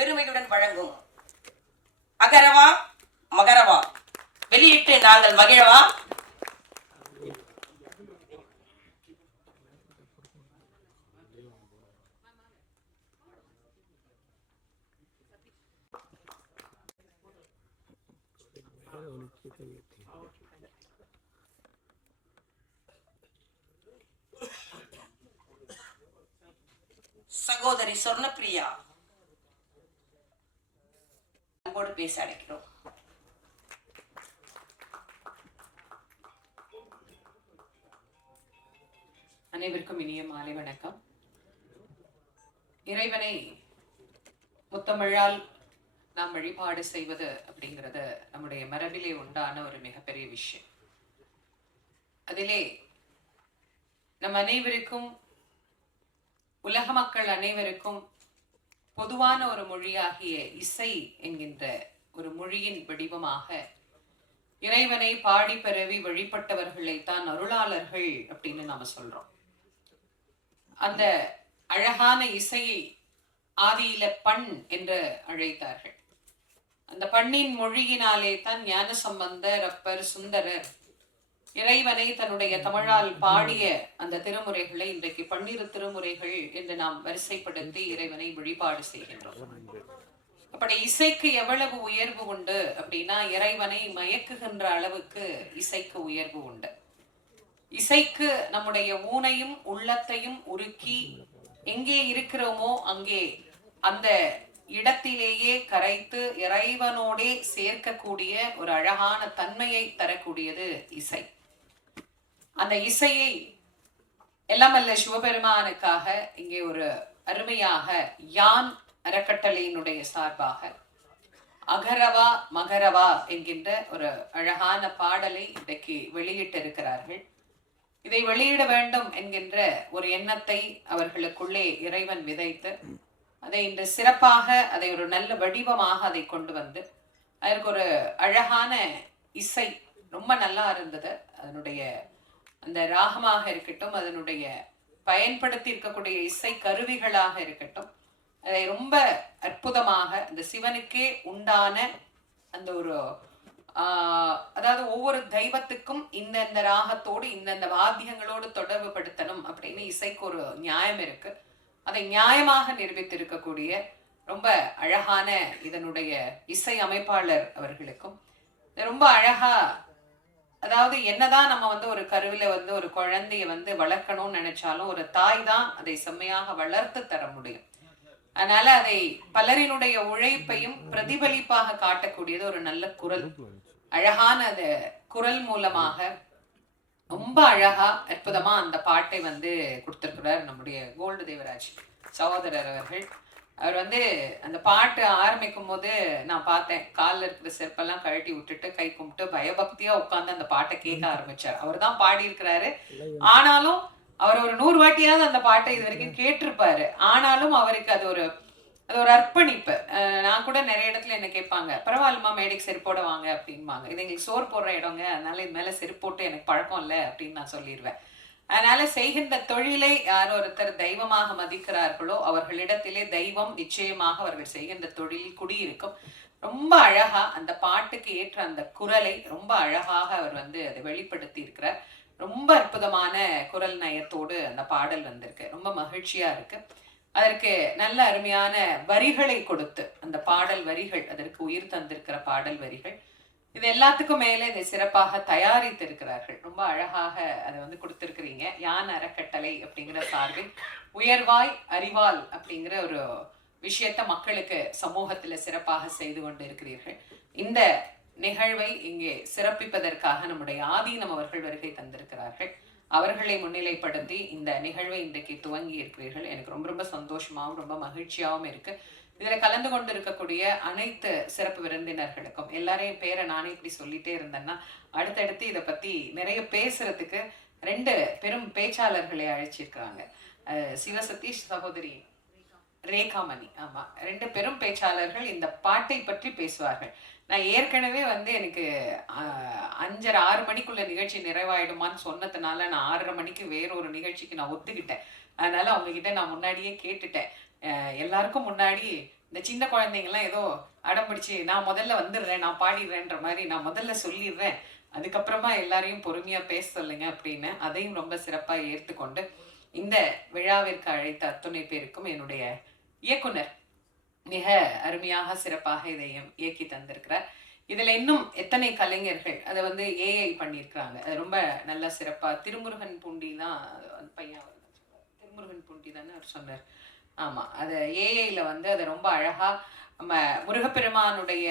பெருமையுடன் வழங்கும் அகரவா மகரவா வெளியிட்டு நாங்கள் மகிழவா. சகோதரி சொர்ணப்பிரியா அன்போடு பேச அழைக்கிறோம். அனைவருக்கும் இனிய மாலை வணக்கம். இறைவனை முத்தமிழால் நாம் வழிபாடு செய்வது அப்படிங்கிறது நம்முடைய மரபிலே உண்டான ஒரு மிகப்பெரிய விஷயம். அதிலே நம் அனைவருக்கும், உலக மக்கள் அனைவருக்கும் பொதுவான ஒரு மொழியாகிய இசை என்கின்ற ஒரு மொழியின் வடிவமாக இறைவனை பாடி பரவி வழிபட்டவர்களைத்தான் அருளாளர்கள் அப்படின்னு நாம சொல்றோம். அந்த அழகான இசையை ஆதியில பண் என்று அழைத்தார்கள். அந்த பண்ணின் மொழியினாலே தான் ஞான சம்பந்தர், அப்பர், சுந்தரர் இறைவனை தன்னுடைய தமிழால் பாடிய அந்த திருமுறைகளை இன்றைக்கு 12 திருமுறைகள் என்று நாம் வரிசைப்படுத்தி இறைவனை வழிபாடு செய்கின்றோம். அப்படி இசைக்கு எவ்வளவு உயர்வு உண்டு அப்படின்னா, இறைவனை மயக்குகின்ற அளவுக்கு இசைக்கு உயர்வு உண்டு. இசைக்கு நம்முடைய ஊனையும் உள்ளத்தையும் உருக்கி எங்கே இருக்கிறோமோ அங்கே அந்த இடத்திலேயே கரைத்து இறைவனோடே சேர்க்கக்கூடிய ஒரு அழகான தன்மையை தரக்கூடியது இசை. அந்த இசையை எல்லாம் அல்ல சிவபெருமானுக்காக இங்கே ஒரு அருமையாக யான் அறக்கட்டளையினுடைய சார்பாக அகரவா மகரவா என்கின்ற ஒரு அழகான பாடலை இன்றைக்கு வெளியிட்டிருக்கிறார்கள். இதை வெளியிட வேண்டும் என்கின்ற ஒரு எண்ணத்தை அவர்களுக்குள்ளே இறைவன் விதைத்து அதை இன்று சிறப்பாக அதை ஒரு நல்ல வடிவமாக அதை கொண்டு வந்து அதற்கு ஒரு அழகான இசை ரொம்ப நல்லா இருந்தது. அதனுடைய அந்த ராகமாக இருக்கட்டும், அதனுடைய பயன்படுத்தி இருக்கக்கூடிய இசை கருவிகளாக இருக்கட்டும், அதை ரொம்ப அற்புதமாக இந்த சிவனுக்கே உண்டான அந்த ஒரு அதாவது ஒவ்வொரு தெய்வத்துக்கும் இந்தந்த ராகத்தோடு இந்தந்த வாத்தியங்களோடு தொடர்பு படுத்தணும் அப்படின்னு இசைக்கு ஒரு நியாயம் இருக்கு. அதை நியாயமாக நிரூபித்திருக்கக்கூடிய ரொம்ப அழகான இதனுடைய இசை அமைப்பாளர் அவர்களுக்கும் ரொம்ப அழகா, அதாவது என்னதான் நம்ம ஒரு கருவில ஒரு குழந்தைய வளர்க்கணும்னு நினைச்சாலும் ஒரு தாய் தான் அதை செம்மையாக வளர்த்து தர முடியும். அதனால அதை பலரினுடைய உழைப்பையும் பிரதிபலிப்பாக காட்டக்கூடியது ஒரு நல்ல குரல். அழகான அந்த குரல் மூலமாக ரொம்ப அழகா அற்புதமா அந்த பாட்டை கொடுத்திருக்கிறார் நம்முடைய கோல்டு தேவராஜ் சகோதரர் அவர்கள். அவர் அந்த பாட்டு ஆரம்பிக்கும் போது நான் பார்த்தேன், காலில் இருக்கிற செருப்பெல்லாம் கழட்டி விட்டுட்டு கை கும்பிட்டு பயபக்தியா உட்கார்ந்து அந்த பாட்டை கேட்க ஆரம்பிச்சார். அவர் தான் பாடி இருக்கிறாரு. ஆனாலும் அவர் ஒரு 100 வாட்டியாவது அந்த பாட்டை இது வரைக்கும் கேட்டிருப்பாரு. ஆனாலும் அவருக்கு அது ஒரு அர்ப்பணிப்பு. நான் கூட நிறைய இடத்துல என்ன கேட்பாங்க, பரவாயில்லமா மேடைக்கு செருப்போட வாங்க அப்படின்பாங்க. இது எங்களுக்கு சோறு போடுற இடங்க, அதனால இது மேல செருப்பு போட்டு எனக்கு பழக்கம் இல்லை அப்படின்னு நான் சொல்லிடுவேன். அதனால செய்கின்ற தொழிலை யார் ஒருத்தர் தெய்வமாக மதிக்கிறார்களோ அவர்களிடத்திலே தெய்வம் நிச்சயமாக அவர்கள் செய்கின்ற தொழில் குடியிருக்கும். ரொம்ப அழகா அந்த பாட்டுக்கு ஏற்ற அந்த குரலை ரொம்ப அழகாக அவர் அதை வெளிப்படுத்தி இருக்கிறார். ரொம்ப அற்புதமான குரல் நயத்தோடு அந்த பாடல் வந்திருக்கு. ரொம்ப மகிழ்ச்சியா இருக்கு. அதற்கு நல்ல அருமையான வரிகளை கொடுத்து அந்த பாடல் வரிகள், அதற்கு உயிர் தந்திருக்கிற பாடல் வரிகள், இது எல்லாத்துக்கும் மேலே இதை சிறப்பாக தயாரித்து இருக்கிறார்கள். ரொம்ப அழகாக அதை கொடுத்திருக்கிறீங்க. யான் அறக்கட்டளை அப்படிங்கிற சார்பில் உயர்வாய் அறிவால் அப்படிங்கிற ஒரு விஷயத்த மக்களுக்கு சமூகத்துல சிறப்பாக செய்து கொண்டு இருக்கிறீர்கள். இந்த நிகழ்வை இங்கே சிறப்பிப்பதற்காக நம்முடைய ஆதீனம் அவர்கள் வருகை தந்திருக்கிறார்கள். அவர்களை முன்னிலைப்படுத்தி இந்த நிகழ்வை இன்றைக்கு துவங்கி இருக்கிறீர்கள். எனக்கு ரொம்ப ரொம்ப சந்தோஷமாகவும் ரொம்ப மகிழ்ச்சியாகவும் இருக்கு. இதுல கலந்து கொண்டு இருக்கக்கூடிய அனைத்து சிறப்பு விருந்தினர்களுக்கும் எல்லாரையும் பேரை நானே இப்படி சொல்லிட்டே இருந்தேன்னா அடுத்தடுத்து இதை பத்தி நிறைய பேசுறதுக்கு 2 பெரும் பேச்சாளர்களை அழைச்சிருக்கிறாங்க. சிவசதீஷ், சகோதரி ரேகாமணி. ஆமா, 2 பெரும் பேச்சாளர்கள் இந்த பாட்டை பற்றி பேசுவார்கள். நான் ஏற்கனவே எனக்கு 5:30 6 மணிக்குள்ள நிகழ்ச்சி நிறைவாயிடுமான்னு சொன்னதுனால நான் 6:30 மணிக்கு வேறொரு நிகழ்ச்சிக்கு நான் ஒத்துக்கிட்டேன். அதனால அவங்க கிட்ட நான் முன்னாடியே கேட்டுட்டேன், எல்லாருக்கும் முன்னாடி இந்த சின்ன குழந்தைங்கலாம் ஏதோ அடம் பிடிச்சி நான் முதல்ல வந்துடுறேன், நான் பாடிடுறேன்ற மாதிரி நான் முதல்ல சொல்லிடுறேன், அதுக்கப்புறமா எல்லாரையும் பொறுமையா பேச சொல்லுங்க அப்படின்னு அதையும் ரொம்ப சிறப்பா ஏற்றுக்கொண்டு இந்த விழாவிற்கு அழைத்த அத்துணை பேருக்கும் என்னுடைய இயக்குனர் மிக அருமையாக சிறப்பாக இதையும் இயக்கி தந்திருக்கிறார். இதுல இன்னும் எத்தனை கலைஞர்கள் அதை வந்து ஏஐ பண்ணியிருக்கிறாங்க, அது ரொம்ப நல்ல சிறப்பா. திருமுருகன் பூண்டி தான் பையன், திருமுருகன் பூண்டி தானே அவர் சொன்னார். ஆமா, அதை ஏஐல வந்து அதை ரொம்ப அழகா நம்ம முருகப்பெருமானுடைய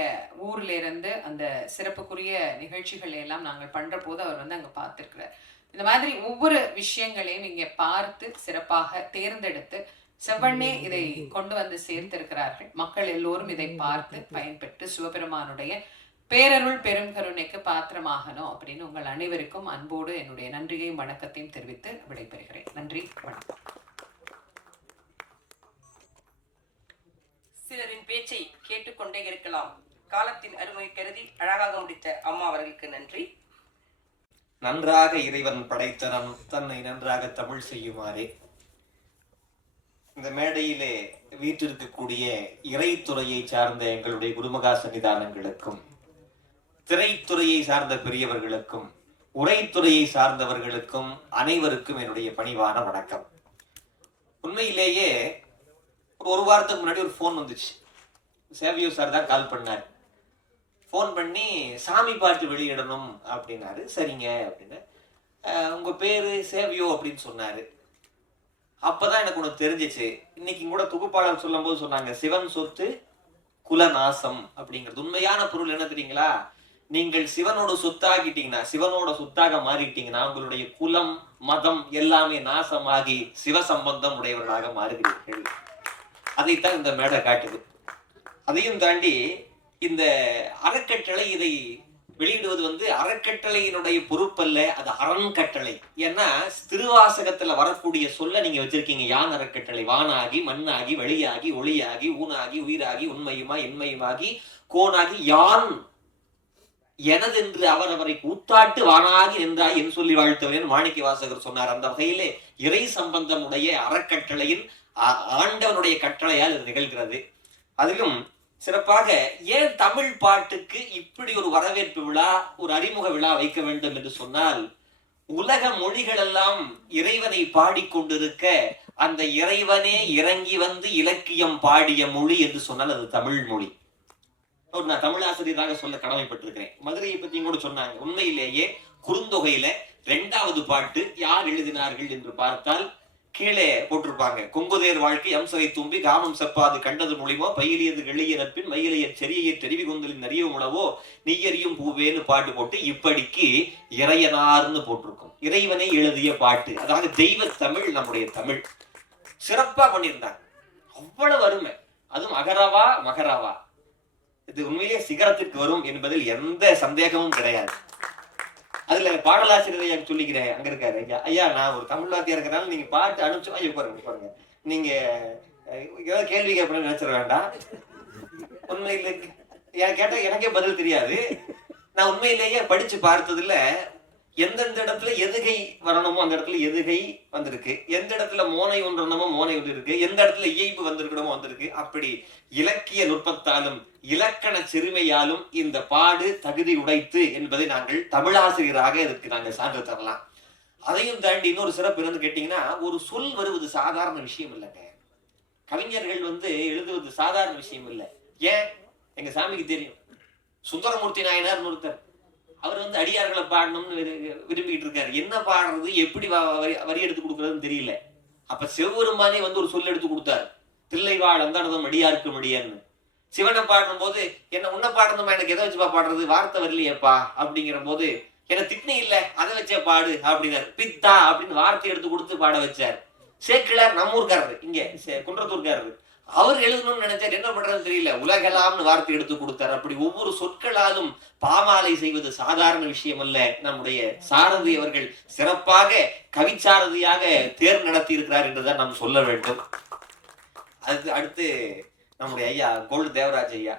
ஊர்ல இருந்து அந்த சிறப்புக்குரிய நிகழ்ச்சிகளை எல்லாம் நாங்கள் பண்ற போது அவர் வந்து அங்க பார்த்திருக்கிறார். இந்த மாதிரி ஒவ்வொரு விஷயங்களையும் இங்க பார்த்து சிறப்பாக தேர்ந்தெடுத்து செவ்வண்ணே இதை கொண்டு வந்து சேர்த்திருக்கிறார்கள். மக்கள் எல்லோரும் இதை பார்த்து பயன்பெற்று சிவபெருமானுடைய பேரருள் பெரும் கருணைக்கு பாத்திரமாகணும் அப்படின்னு உங்கள் அனைவருக்கும் அன்போடு என்னுடைய நன்றியையும் வணக்கத்தையும் தெரிவித்து விடைபெறுகிறேன். நன்றி, வணக்கம். சிலரின் பேச்சை கேட்டுக்கொண்டே இருக்கலாம். காலத்தின் அருமை கருதி அழகாக முடித்த அம்மா அவர்களுக்கு நன்றி. நன்றாக இறைவன் படைத்தனம் தன்னை நன்றாக தமிழ் செய்யுமாறே இந்த மேடையிலே வீற்றிருக்கக்கூடிய இறைத்துறையை சார்ந்த எங்களுடைய குருமகா சன்னிதானங்களுக்கும், திரைத்துறையை சார்ந்த பெரியவர்களுக்கும், உரைத்துறையை சார்ந்தவர்களுக்கும் அனைவருக்கும் என்னுடைய பணிவான வணக்கம். உண்மையிலேயே ஒரு வாரத்துக்கு முன்னாடி ஒரு ஃபோன் வந்துச்சு. சேவியோ சார் தான் கால் பண்ணார். ஃபோன் பண்ணி சாமி பாட்டு வெளியிடணும் அப்படின்னாரு. சரிங்க அப்படின்னு. உங்க பேரு சேவியோ அப்படின்னு சொன்னாரு. அப்பதான் எனக்கு ஒண்ணு தெரிஞ்சிச்சு. இன்னைக்கு கூட தொகுப்பாளர் சொல்லும் போது சொன்னாங்க, சிவன் சொத்து குலநாசம் அப்படிங்கிறது. உண்மையான பொருள் என்ன தெரியுங்களா? நீங்கள் சிவனோட சொத்தாகிட்டீங்கன்னா, சிவனோட சொத்தாக மாறிட்டீங்கன்னா உங்களுடைய குலம் மதம் எல்லாமே நாசமாகி சிவ சம்பந்தம் உடையவர்களாக மாறுகிறீர்கள். அதைத்தான் இந்த மேடை காட்டுது. அதையும் தாண்டி இந்த அறக்கட்டளை இதை வெளியிடுவது வந்து அறக்கட்டளையினுடைய பொறுப்பல்ல, அது அறங்கட்டளை. ஏன்னா திருவாசகத்துல வரக்கூடிய சொல்ல நீங்க வச்சிருக்கீங்க. யான் அறக்கட்டளை, வானாகி மண்ணாகி வழியாகி ஒளியாகி ஊனாகி உயிராகி உண்மையுமா என்மையுமாகி கோனாகி யான் எனதென்று அவரவரை கூத்தாட்டு வானாகி நின்றாய் என்று சொல்லி வாழ்த்தவரேன் மாணிக்க வாசகர் சொன்னார். அந்த வகையிலே இறை சம்பந்தம் உடைய அறக்கட்டளையின் ஆண்டவனுடைய கட்டளையால் இது நிகழ்கிறது. அதிலும் சிறப்பாக ஏன் தமிழ் பாட்டுக்கு இப்படி ஒரு வரவேற்பு விழா, ஒரு அறிமுக விழா வைக்க வேண்டும் என்று சொன்னால், உலக மொழிகள் எல்லாம் இறைவனை பாடிக்கொண்டிருக்க அந்த இறைவனே இறங்கி வந்து இலக்கியம் பாடிய மொழி என்று சொன்னால் அது தமிழ் மொழி. நான் தமிழ் ஆசிரியராக சொல்ல கடமைப்பட்டிருக்கிறேன். மதுரையை பற்றியும் கூட சொன்னாங்க. உண்மையிலேயே குறுந்தொகையில 2வது பாட்டு யார் எழுதினார்கள் என்று பார்த்தால் கீழே போட்டிருப்பாங்க. கொங்குதேர் வாழ்க்கை அம்சவை தும்பி காமம் செப்பாது கண்டது மொழிமோ பயிலியது எளிய நட்பின் மயிலைய செரிய தெரிவி கொந்தலின் நிறைய உணவோ நெய்யறியும் பூவேன்னு பாட்டு போட்டு இப்படிக்கு இறையனார்னு போட்டிருக்கும். இறைவனை எழுதிய பாட்டு, அதாவது தெய்வ தமிழ் நம்முடைய தமிழ். சிறப்பா பண்ணியிருந்தாங்க. அவ்வளவு அருமை. அதுவும் அகரவா மகரவா. இது உண்மையிலேயே சிகரத்திற்கு வரும் என்பதில் எந்த சந்தேகமும் கிடையாது. அதுல பாடலாசிரியரை சொல்லிக்கிறேன், அங்க இருக்காரு ஐயா. ஐயா, நான் ஒரு தமிழ் வாத்தியா இருக்கிறனால நீங்க பாட்டு அனுப்பிச்சு ஐயோ பாருங்க நீங்க ஏதாவது கேள்வி கேட்பேன்னு நினைச்சிட வேண்டாம். உண்மையில கேட்டா எனக்கே பதில் தெரியாது. நான் உண்மையிலேயே படிச்சு பார்த்ததுல எந்தெந்த இடத்துல எதுகை வரணுமோ அந்த இடத்துல எதுகை வந்திருக்கு, எந்த இடத்துல மோனை ஒன்று வரணுமோ மோனை ஒன்று இருக்கு, எந்த இடத்துல இயைபு வந்திருக்கணுமோ வந்திருக்கு. அப்படி இலக்கிய நுட்பத்தாலும் இலக்கண சிறுமையாலும் இந்த பாடு தகுதி உடைத்து என்பதை நாங்கள் தமிழாசிரியராக இதற்கு நாங்கள் சான்று தரலாம். அதையும் தாண்டி இன்னொரு சிறப்பு என்னன்னு கேட்டீங்கன்னா, ஒரு சொல் வருவது சாதாரண விஷயம் இல்லைங்க. கவிஞர்கள் எழுதுவது சாதாரண விஷயம் இல்லை. ஏன் எங்க சாமிக்கு தெரியும். சுந்தரமூர்த்தி நாயனார் ஒருத்தர், அவர் அடியார்களை பாடணும்னு விரும்பிக்கிட்டு இருக்காரு. என்ன பாடுறது, எப்படி வரி எடுத்து கொடுக்கறதுன்னு தெரியல. அப்ப சிவபெருமானே ஒரு சொல் எடுத்து கொடுத்தாரு. தில்லைவாழ் அந்தனதும் அடியாருக்கு மடியான்னு. சிவனை பாடும் போது என்ன உன்ன பாடணுமா, எனக்கு எதை வச்சுப்பா பாடுறது, வார்த்தை வரலையேப்பா அப்படிங்கிற போது என்ன திட்னி இல்ல அதை வச்சே பாடு அப்படின்னாரு. பித்தா அப்படின்னு வார்த்தை எடுத்து கொடுத்து பாட வச்சார். சேக்கிழார் நம்மூர்காரரு, இங்க குன்றத்தூர்காரரு, அவர் எழுதணும்னு நினைச்சார். என்ன பண்றதுன்னு தெரியல, உலகலாம்னு வார்த்தை எடுத்து கொடுத்தார். அப்படி ஒவ்வொரு சொற்களாலும் பாமாலை செய்வது சாதாரண விஷயம் அல்ல. நம்முடைய சாரதி அவர்கள் சிறப்பாக கவிச்சாரதியாக தேர் நடத்தி இருக்கிறார் என்றுதான் நாம் சொல்ல வேண்டும். அடுத்து நம்முடைய ஐயா கோல்டு தேவராஜ் ஐயா,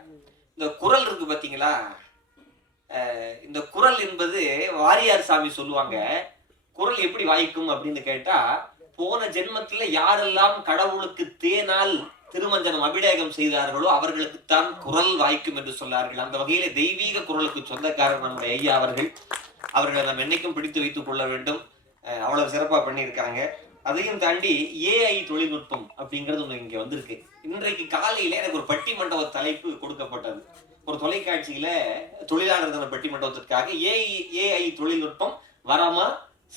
இந்த குரல் இருக்கு பாத்தீங்களா, இந்த குரல் என்பது வாரியார் சாமி சொல்லுவாங்க. குரல் எப்படி வாய்க்கும் அப்படின்னு கேட்டா, போன ஜென்மத்துல யாரெல்லாம் கடவுளுக்கு தேனால் திருமஞ்சனம் அபிஷேகம் செய்தார்களோ அவர்களுக்குத்தான் குரல் வாய்க்கும் என்று சொன்னார்கள். அந்த வகையில தெய்வீக குரலுக்கு சொந்தக்காரர் நம்முடைய ஐயா அவர்கள். அவர்களை நாம் என்னைக்கும் பிடித்து வைத்துக் கொள்ள வேண்டும். அவ்வளவு சிறப்பா பண்ணியிருக்காங்க. அதையும் தாண்டி ஏஐ தொழில்நுட்பம் அப்படிங்கிறது ஒண்ணு இங்க வந்திருக்கு. இன்றைக்கு காலையில எனக்கு ஒரு பட்டிமண்டப தலைப்பு கொடுக்கப்பட்டது. ஒரு தொலைக்காட்சியில தொழிலாளர் தின பட்டிமண்டபத்திற்காக ஏஐ தொழில்நுட்பம் வரமா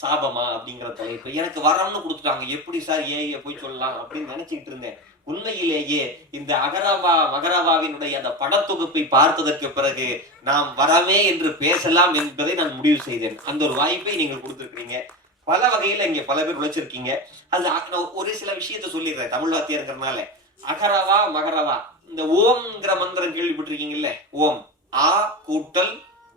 சாபமா அப்படிங்கிற தலைப்பு. எனக்கு வரம்னு கொடுத்துட்டாங்க. எப்படி சார் ஏஐ போய் சொல்லலாம் அப்படின்னு நினைச்சிட்டு இருந்தேன். உண்மையிலேயே இந்த அகரவா மகரவாவினுடைய அந்த படத்தொகுப்பை பார்த்ததற்கு பிறகு நாம் வரமே என்று பேசலாம் என்பதை நான் முடிவு செய்தேன். அந்த ஒரு வாய்ப்பை நீங்கள் கொடுத்திருக்கிறீங்க. பல வகையில இங்க பல பேர் உழைச்சிருக்கீங்க. அது ஒரு சில விஷயத்த சொல்லிடுறேன் தமிழ் வாத்தியாருங்கிறதுனால. அகரவா மகரவா, இந்த ஓம்ங்கிற மந்திரம் கேள்விப்பட்டிருக்கீங்கல்ல? ஓம் ஆ கூட்டல்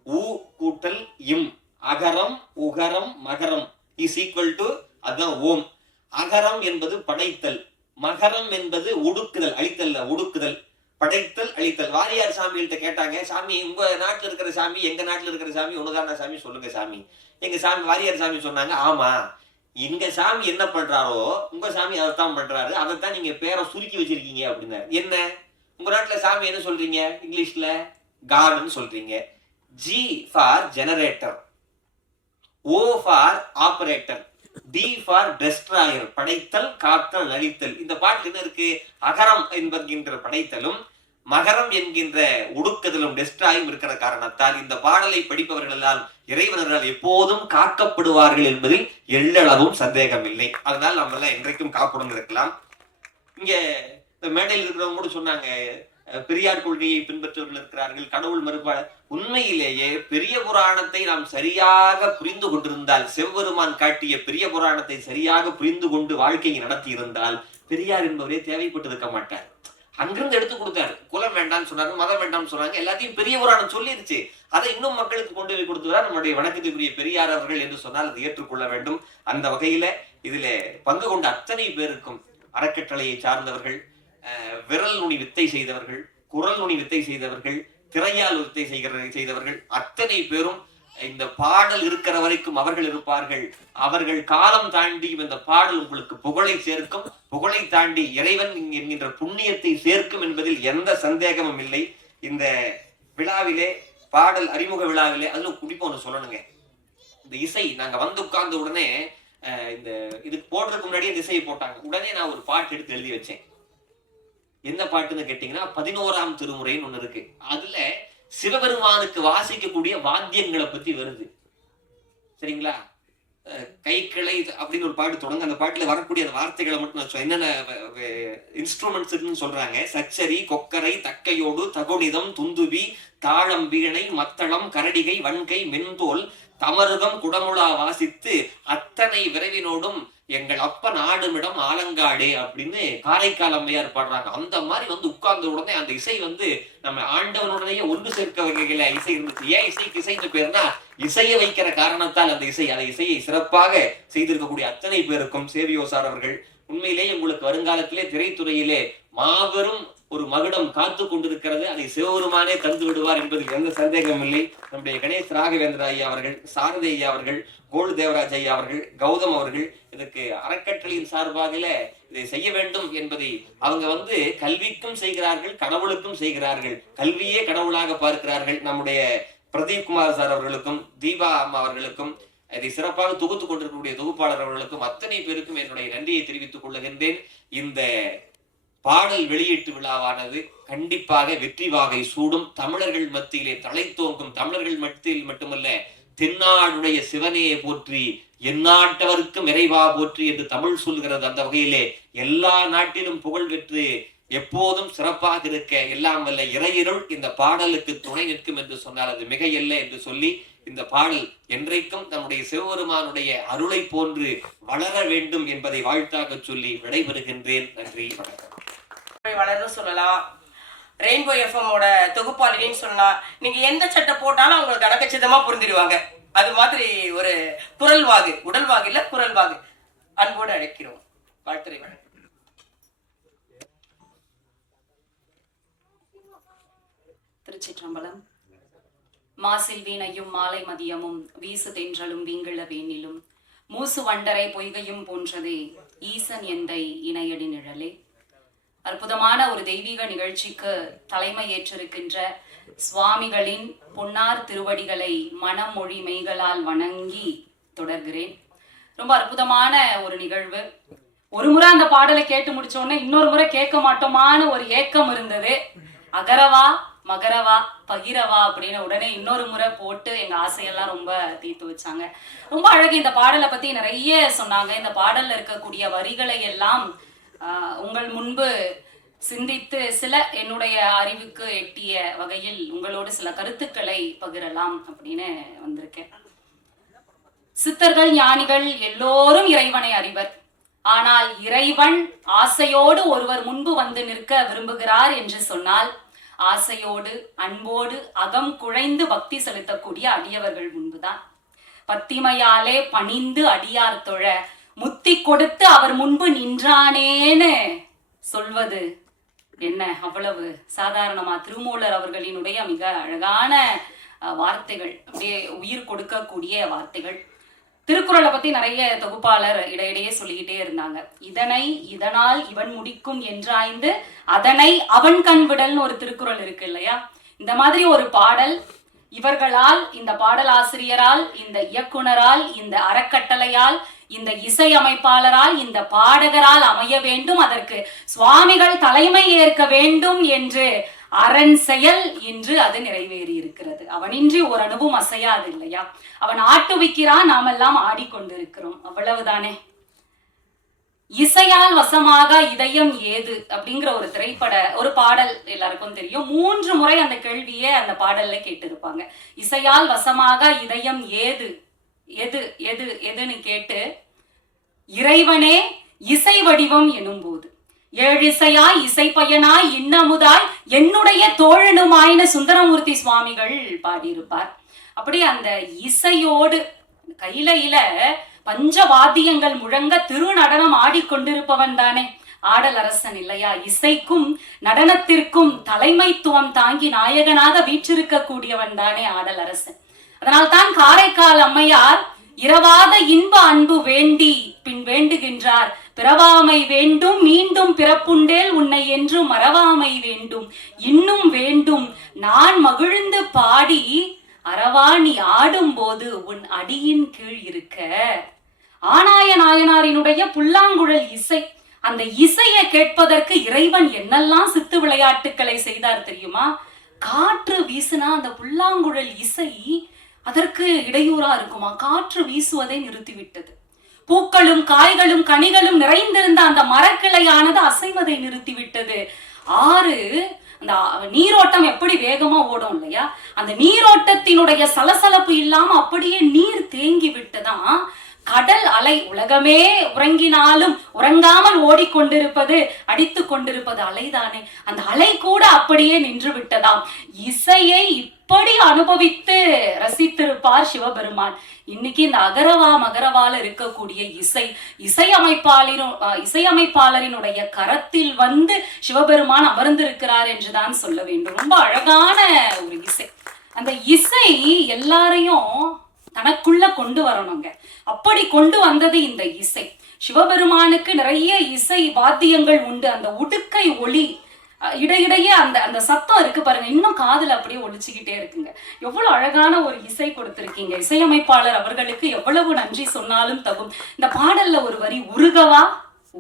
உ கூட்டல் இம், அகரம் உகரம் மகரம் இஸ் ஈக்குவல் டு, அதுதான் ஓம். அகரம் என்பது படைத்தல், மகரம் என்பது ஒடுக்குதல், அழித்தல் ஒடுக்குதல், படைத்தல் அழித்தல். வாரியார் சாமிகிட்ட கேட்டாங்க, சாமி உங்க நாட்டுல இருக்கிற சாமி எங்க நாட்டுல இருக்கிற சாமி ஒண்ணுதான சாமி, சொல்லுங்க சாமி. எங்க சாமி வாரியார் சாமி சொன்னாங்க, ஆமா எங்க சாமி என்ன பண்றாரோ உங்க சாமி அதைத்தான் பண்றாரு, அதைத்தான் நீங்க பேரை சுருக்கி வச்சிருக்கீங்க அப்படின்னாரு. என்ன உங்க நாட்டுல சாமி என்ன சொல்றீங்க? இங்கிலீஷ்ல காட்னு சொல்றீங்க. G for generator, O for operator, D for destroyer, படைத்தல் காத்தல் அழித்தல். இந்த பாட்டுல என்ன இருக்கு? அகரம் என்கின்ற படைத்தலும் மகரம் என்கின்ற ஒடுக்குதலும் டெஸ்ட்ராயும் இருக்கிற காரணத்தால் இந்த பாடலை படிப்பவர்களால் இறைவனர்கள் எப்போதும் காக்கப்படுவார்கள் என்பதில் எள்ளளவும் சந்தேகம் இல்லை. அதனால் நம்ம எல்லாம் என்றைக்கும் காப்புடன் இருக்கலாம். இங்க இந்த மேடையில் இருக்கிறவங்க கூட சொன்னாங்க, பெரியார் கொள்கையை பின்பற்றவர்கள் இருக்கிறார்கள், கடவுள் மறுப்பாளர். உண்மையிலேயே பெரிய புராணத்தை நாம் சரியாக புரிந்து கொண்டிருந்தால், செவ்வெருமான் காட்டிய பெரிய புராணத்தை சரியாக புரிந்து கொண்டு வாழ்க்கையை நடத்தி இருந்தால் பெரியார் என்பவரே தேவைப்பட்டிருக்க மாட்டார். அங்கிருந்து எடுத்து கொடுத்தாரு. குலம் வேண்டாம்னு சொன்னாரு, மதம் வேண்டாம்னு சொன்னாங்க, எல்லாத்தையும் பெரிய புராணம் சொல்லிருச்சு. அதை இன்னும் மக்களுக்கு கொண்டு போய் கொடுத்துறார் நம்முடைய வணக்கத்துக்குரிய பெரியார் அவர்கள் என்று சொன்னால் அது ஏற்றுக்கொள்ள வேண்டும். அந்த வகையில இதுல பங்கு கொண்ட அத்தனை பேருக்கும், அறக்கட்டளையை சார்ந்தவர்கள், விரல் நுனி வித்தை செய்தவர்கள், குரல் நுனி வித்தை செய்தவர்கள், திரையால் வித்தை செய்தவர்கள் அத்தனை பேரும் இந்த பாடல் இருக்கிற வரைக்கும் அவர்கள் இருப்பார்கள். அவர்கள் காலம் தாண்டியும் இந்த பாடல் உங்களுக்கு புகழை சேர்க்கும், புகழை தாண்டி இறைவன் என்கின்ற புண்ணியத்தை சேர்க்கும் என்பதில் எந்த சந்தேகமும் இல்லை. இந்த விழாவிலே, பாடல் அறிமுக விழாவிலே, அதுல குறிப்பா ஒண்ணு சொல்லணுங்க. இந்த இசை நாங்க வந்து உட்கார்ந்த உடனே இந்த இதுக்கு போடுறதுக்கு முன்னாடியே இந்த இசையை போட்டாங்க. உடனே நான் ஒரு பாட்டு எடுத்து எழுதி வச்சேன். என்ன பாட்டுன்னு கேட்டீங்கன்னா, 11ஆம் திருமுறைன்னு ஒண்ணு இருக்கு. அதுல சிவபெருமானுக்கு வாசிக்கக்கூடிய வாத்தியங்களை பத்தி வருது. சரிங்களா? கைக்கிளை அப்படின்னு ஒரு பாட்டு தொடங்க. அந்த பாட்டுல வரக்கூடிய அந்த வார்த்தைகளை மட்டும் நான் என்னென்ன இன்ஸ்ட்ருமெண்ட்ஸ் இருக்குன்னு சொல்றாங்க. சச்சரி, கொக்கரை, தக்கையோடு, தகுனிதம், துந்துபி, தாளம், வீணை, மத்தளம், கரடிகை, வன்கை, மென்தோல், தமருகம், குடமுழா வாசித்து அத்தனை விரைவினோடும் எங்கள் அப்ப நாடுமிடம் ஆலங்காடே அப்படின்னு காரைக்கால் அம்மையார் பாடுறாங்க. அந்த மாதிரி வந்து உட்கார்ந்த உடனே அந்த இசை வந்து நம்ம ஆண்டவனுடனே ஒன்று சேர்க்க வகையில இசை இருந்துச்சு. ஏன் இசைக்கு இசைன்னு பேருனா இசையை வைக்கிற காரணத்தால் அந்த இசையை சிறப்பாக செய்திருக்கக்கூடிய அத்தனை பேருக்கும் சேவியோசார் அவர்கள், உண்மையிலேயே உங்களுக்கு வருங்காலத்திலே திரைத்துறையிலே மாபெரும் ஒரு மகுடம் காத்து கொண்டிருக்கிறது. அதை சிவபெருமானே தந்து விடுவார் என்பதில் எந்த சந்தேகம் இல்லை. நம்முடைய கணேஷ் ராகவேந்திர ஐயா அவர்கள், சாரதி ஐயா அவர்கள், கோல்டு தேவராஜ் ஐயா அவர்கள், கௌதம் அவர்கள் இதுக்கு அறக்கட்டளையின் சார்பாக இதை செய்ய வேண்டும் என்பதை அவங்க வந்து கல்விக்கும் செய்கிறார்கள், கடவுளுக்கும் செய்கிறார்கள். கல்வியே கடவுளாக பார்க்கிறார்கள். நம்முடைய பிரதீப் குமார் சார் அவர்களுக்கும், தீபா அம்மா அவர்களுக்கும், இதை சிறப்பாக தொகுத்து கொண்டிருக்கக்கூடிய தொகுப்பாளர் அவர்களுக்கும் அத்தனை பேருக்கும் என்னுடைய நன்றியை தெரிவித்துக் கொள்ளுகின்றேன். இந்த பாடல் வெளியீட்டு விழாவானது கண்டிப்பாக வெற்றி வாகை சூடும். தமிழர்கள் மத்தியிலே தலை தோங்கும். தமிழர்கள் மத்தியில் மட்டுமல்ல, தென்னாடுடைய சிவனையை போற்றி எந்நாட்டவருக்கும் இறைவா போற்றி என்று தமிழ் சொல்கிறது. அந்த வகையிலே எல்லா நாட்டிலும் புகழ் பெற்று எப்போதும் சிறப்பாக இருக்க எல்லாம் வல்ல இறையிருள் இந்த பாடலுக்கு துணை நிற்கும் என்று சொன்னால் அது மிக அல்ல என்று சொல்லி, இந்த பாடல் என்றைக்கும் நம்முடைய சிவபெருமானுடைய அருளை போன்று வளர வேண்டும் என்பதை வாழ்த்தாக சொல்லி விடைபெறுகின்றேன். நன்றி, வணக்கம். வளர்ந்து சொல்லலாம். ரெயின்போ எஃப்எம்மோட தொகுப்பாளின்னு சொன்னா நீங்க எந்த சட்டை போட்டாலும் அவங்களுக்கு கணக்கச்சிதமா புரிஞ்சிடுவாங்க. அது மாதிரி ஒரு குரல் வாகு, உடல் வாகு இல்ல குரல் வாகு. அன்போடு அழைக்கிறோம். வாழ்த்துறை வணக்கம். திருச்சிற்றம்பலம். மாசில் வீணையும் மாலை மதியமும் வீசு தென்றலும் வீங்கிள வேனிலும் மூசு வண்டரை பொய்கையும் போன்றதே ஈசன் எந்தை இணையடி நிழலே. அற்புதமான ஒரு தெய்வீக நிகழ்ச்சிக்கு தலைமை ஏற்றிருக்கின்ற சுவாமிகளின் பொன்னார் திருவடிகளை மனம் மொழி மெய்களால் வணங்கி தொடர்கிறேன். ரொம்ப அற்புதமான ஒரு நிகழ்வு. ஒரு முறை அந்த பாடலை கேட்டு முடிச்சோடனே இன்னொரு முறை கேட்க மாட்டோமான ஒரு ஏக்கம் இருந்தது. அகரவா மகரவா பகிரவா அப்படின்னு உடனே இன்னொரு முறை போட்டு எங்க ஆசையெல்லாம் ரொம்ப தீர்த்து வச்சாங்க. ரொம்ப அழகு. இந்த பாடலை பத்தி நிறைய சொன்னாங்க. இந்த பாடல்ல இருக்கக்கூடிய வரிகளை எல்லாம் உங்கள் முன்பு சிந்தித்து சில என்னுடைய அறிவுக்கு எட்டிய வகையில் உங்களோடு சில கருத்துக்களை பகிரலாம் அப்படின்னு வந்திருக்கேன். சித்தர்கள் ஞானிகள் எல்லோரும் இறைவனை அறிவர். ஆனால் இறைவன் ஆசையோடு ஒருவர் முன்பு வந்து நிற்க விரும்புகிறார் என்று சொன்னால் ஆசையோடு அன்போடு அகம் குழைந்து பக்தி செலுத்தக்கூடிய அடியவர்கள் முன்புதான். பத்திமையாலே பணிந்து அடியார் தொழ முத்தி கொடுத்து அவர் முன்பு நின்றானேன்னு சொல்வது என்ன அவ்வளவு சாதாரணமா? திருமூலர் அவர்களினுடைய மிக அழகான வார்த்தைகள், அப்படியே உயிர் கொடுக்கக்கூடிய வார்த்தைகள். திருக்குறளை பத்தி நிறைய தொகுப்பாளர் இடையிடையே சொல்லிக்கிட்டே இருந்தாங்க. இதனை இதனால் இவன் முடிக்கும் என்றாய்ந்து அதனை அவன் கண் விடல்னு ஒரு திருக்குறள் இருக்கு இல்லையா? இந்த மாதிரி ஒரு பாடல் இவர்களால், இந்த பாடல் ஆசிரியரால், இந்த இயக்குனரால், இந்த அறக்கட்டளையால், இந்த இசை அமைப்பாளரால், இந்த பாடகரால் அமைய வேண்டும், அதற்கு சுவாமிகள் தலைமை ஏற்க வேண்டும் என்று அரண் செயல் இன்று அது நிறைவேறி இருக்கிறது. அவனின்றி ஒரு அணுவும் அசையாது இல்லையா? அவன் ஆட்டுவிக்கிறான், நாம் எல்லாம் ஆடிக்கொண்டிருக்கிறோம். அவ்வளவுதானே. இசையால் வசமாக இதயம் ஏது அப்படிங்கிற ஒரு ஒரு பாடல் எல்லாருக்கும் தெரியும். 3 முறை அந்த கேள்வியே அந்த பாடல்ல கேட்டிருப்பாங்க. இசையால் வசமாக இதயம் ஏது எது எது எதுன்னு கேட்டு இறைவனே இசை வடிவம் எனும் போது ஏழிசையாய் இசைப்பயனாய் இன்னமுதாய் என்னுடைய தோழனுமாயின சுந்தரமூர்த்தி சுவாமிகள் பாடியிருப்பார். அப்படி அந்த இசையோடு கையில பஞ்சவாத்தியங்கள் முழங்க திருநடனம் ஆடிக்கொண்டிருப்பவன் தானே ஆடல் அரசன் இல்லையா? இசைக்கும் நடனத்திற்கும் தலைமைத்துவம் தாங்கி நாயகனாக வீற்றிருக்க கூடியவன் தானே ஆடல் அரசன். அதனால்தான் காரைக்கால் அம்மையார் இரவாத இன்ப அன்பு வேண்டி பின் வேண்டுகின்றார். பிறவாமை வேண்டும் மீண்டும் பிறப்புண்டேல் உன்னை என்று மறவாமை வேண்டும் இன்னும் வேண்டும் நான் மகிழ்ந்து பாடி அறவா நீ ஆடும் போது உன் அடியின் கீழ் இருக்க. ஆனாய நாயனாரினுடைய புல்லாங்குழல் இசை, அந்த இசையை கேட்பதற்கு இறைவன் என்னெல்லாம் சித்து விளையாட்டுக்களை செய்தார் தெரியுமா? காற்று வீசினா அந்த புல்லாங்குழல் இசை அதற்கு இடையூறா இருக்குமா? காற்று வீசுவதை நிறுத்திவிட்டது. பூக்களும் காய்களும் கனிகளும் நிறைந்திருந்த அந்த மரக்கிளையானது அசைவதை நிறுத்திவிட்டது. ஆறு அந்த நீரோட்டம் எப்படி வேகமா ஓடும் இல்லையா? அந்த நீரோட்டத்தினுடைய சலசலப்பு இல்லாம அப்படியே நீர் தேங்கி விட்டுதான் கடல் அலை, உலகமே உறங்கினாலும் உறங்காமல் ஓடிக்கொண்டிருப்பது, அடித்து கொண்டிருப்பது அலைதானே. அந்த அலை கூட அப்படியே நின்று விட்டதாம். இசையை இப்படி அனுபவித்து ரசித்திருப்பார் சிவபெருமான். இன்னைக்கு இந்த அகரவா மகரவால இருக்கக்கூடிய இசையமைப்பாளரினுடைய கரத்தில் வந்து சிவபெருமான் அமர்ந்திருக்கிறார் என்றுதான் சொல்ல வேண்டும். ரொம்ப அழகான ஒரு இசை. அந்த இசை எல்லாரையும் தனக்குள்ள கொண்டு வரணுங்க. அப்படி கொண்டு வந்தது இந்த இசை. சிவபெருமானுக்கு நிறைய இசை வாத்தியங்கள் உண்டு. அந்த உடுக்கை ஒளி இடையிடையே அந்த சத்தம் இருக்கு பாருங்க, இன்னும் காதுல அப்படியே ஒலிச்சுக்கிட்டே இருக்குங்க. எவ்வளவு அழகான ஒரு இசை கொடுத்திருக்கீங்க. இசையமைப்பாளர் அவர்களுக்கு எவ்வளவு நன்றி சொன்னாலும் தகும். இந்த பாடல்ல ஒரு வரி, உருகவா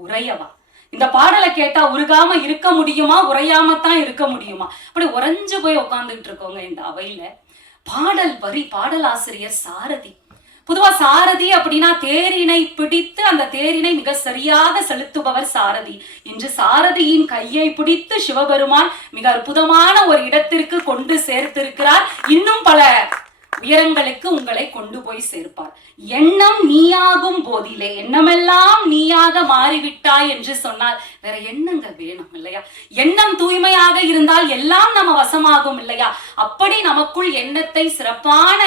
உரையவா. இந்த பாடலை கேட்டா உருகாம இருக்க முடியுமா, உரையாமத்தான் இருக்க முடியுமா? அப்படி உறைஞ்சு போய் உட்கார்ந்துட்டு இருக்கோங்க இந்த அவையில. பாடல் வரி, பாடல் ஆசிரியர் சாரதி. பொதுவா சாரதி அப்படின்னா தேரினை பிடித்து அந்த தேரினை மிக சரியாக செலுத்துபவர் சாரதி. இன்று சாரதியின் கையை பிடித்து சிவபெருமான் மிக அற்புதமான ஒரு இடத்திற்கு கொண்டு சேர்த்திருக்கிறார். இன்னும் பல உயரங்களுக்கு உங்களை கொண்டு போய் சேர்ப்பார். எண்ணம் நீயாகும் போதிலே, எண்ணமெல்லாம் நீயாக மாறிவிட்டாய் என்று சொன்னால் வேற எண்ணங்க வேணும் இல்லையா? எண்ணம் தூய்மையாக இருந்தால் எல்லாம் நம்ம வசமாகும் இல்லையா? அப்படி நமக்குள் எண்ணத்தை, சிறப்பான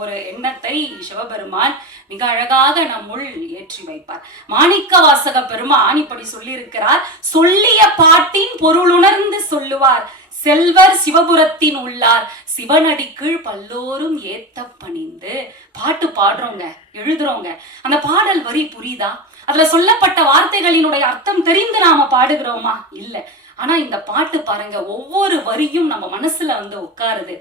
ஒரு எண்ணத்தை சிவபெருமான் மிக அழகாக நம்முள் ஏற்றி வைப்பார். மாணிக்க வாசக பெருமான் இப்படி சொல்லி இருக்கிறார். சொல்லிய பாட்டின் பொருளுணர்ந்து சொல்லுவார் செல்வர் சிவபுரத்தின் உள்ளார் சிவனடி கீழ் பல்லோரும் ஏத்த பணிந்து. பாட்டு பாடுறோங்க, எழுதுறோங்க. அந்த பாடல் வரி புரியுதா? அதுல சொல்லப்பட்ட வார்த்தைகளினுடைய அர்த்தம் தெரிந்து நாம பாடுகிறோமா? இல்ல. ஆனா இந்த பாட்டு பாருங்க, ஒவ்வொரு வரியும் நம்ம மனசுல வந்து உட்காருது.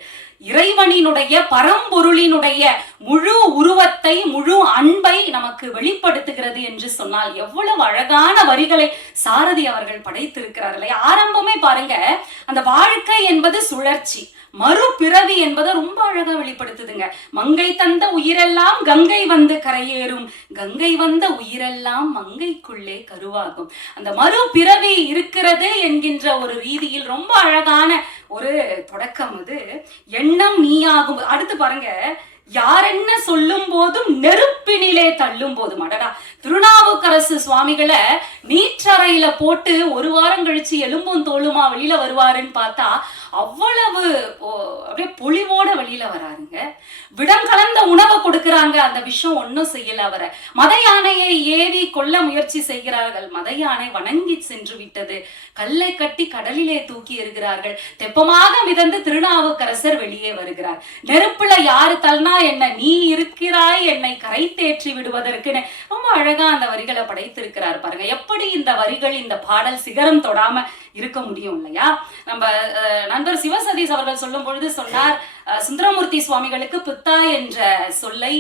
இறைவனினுடைய பரம்பொருளினுடைய முழு உருவத்தை, முழு அன்பை நமக்கு வெளிப்படுத்துகிறது என்று சொன்னால் எவ்வளவு அழகான வரிகளை சாரதி அவர்கள் படைத்திருக்கிறார்கள். ஆரம்பமே பாருங்க, அந்த வாழ்க்கை என்பது சுழற்சி, மறுபிறவி என்பதை ரொம்ப அழகா வெளிப்படுத்துதுங்க. மங்கை தந்த உயிரெல்லாம் கங்கை வந்து கரையேறும், கங்கை வந்த உயிரெல்லாம் மங்கைக்குள்ளே கருவாகும். அந்த மறுபிறவி இருக்கிறது என்கின்ற ஒரு ரீதியில் ரொம்ப அழகான ஒரு தொடக்கம். அது எண்ணம் நீயாகும். அடுத்து பாருங்க, யாரென்ன சொல்லும் போதும் நெருப்பினிலே தள்ளும் போதும். அடடா, திருநாவுக்கரசு சுவாமிகளை நீற்றறையில போட்டு ஒரு வாரம் கழிச்சு எலும்பும் தோளுமா வெளியில வருவாருன்னு பார்த்தா அவ்வளவு அப்படியே பொலிவோட வெளியில வராருங்க. விடம் கலந்த உணவை கொடுக்கிறாங்க, அந்த விஷயம் ஒன்னும் செய்யல அவரை. மத யானையை ஏவி கொல்ல முயற்சி செய்கிறார்கள், மத யானை வணங்கி சென்று விட்டது. கல்லை கட்டி கடலிலே தூக்கி எறிகிறார்கள். தெப்பமாக மிதந்து திருநாவுக்கரசர் வெளியே வருகிறார். நெருப்புல யாரு தள்ளினா என்ன, நீ இருக்கிறாய் என்னை கரை தேற்றி விடுவதற்குன்னு ரொம்ப அழகா அந்த வரிகளை படைத்திருக்கிறார் பாருங்க. எப்படி இந்த வரிகள், இந்த பாடல் சிகரம் தொடாம இருக்க முடியும் இல்லையா? நம்ம நண்பர் சிவசதீஷ் அவர்கள் சொல்லும் பொழுது சொன்னார், சுந்தரமூர்த்தி சுவாமிகளுக்கு பித்தா என்ற சொல்லை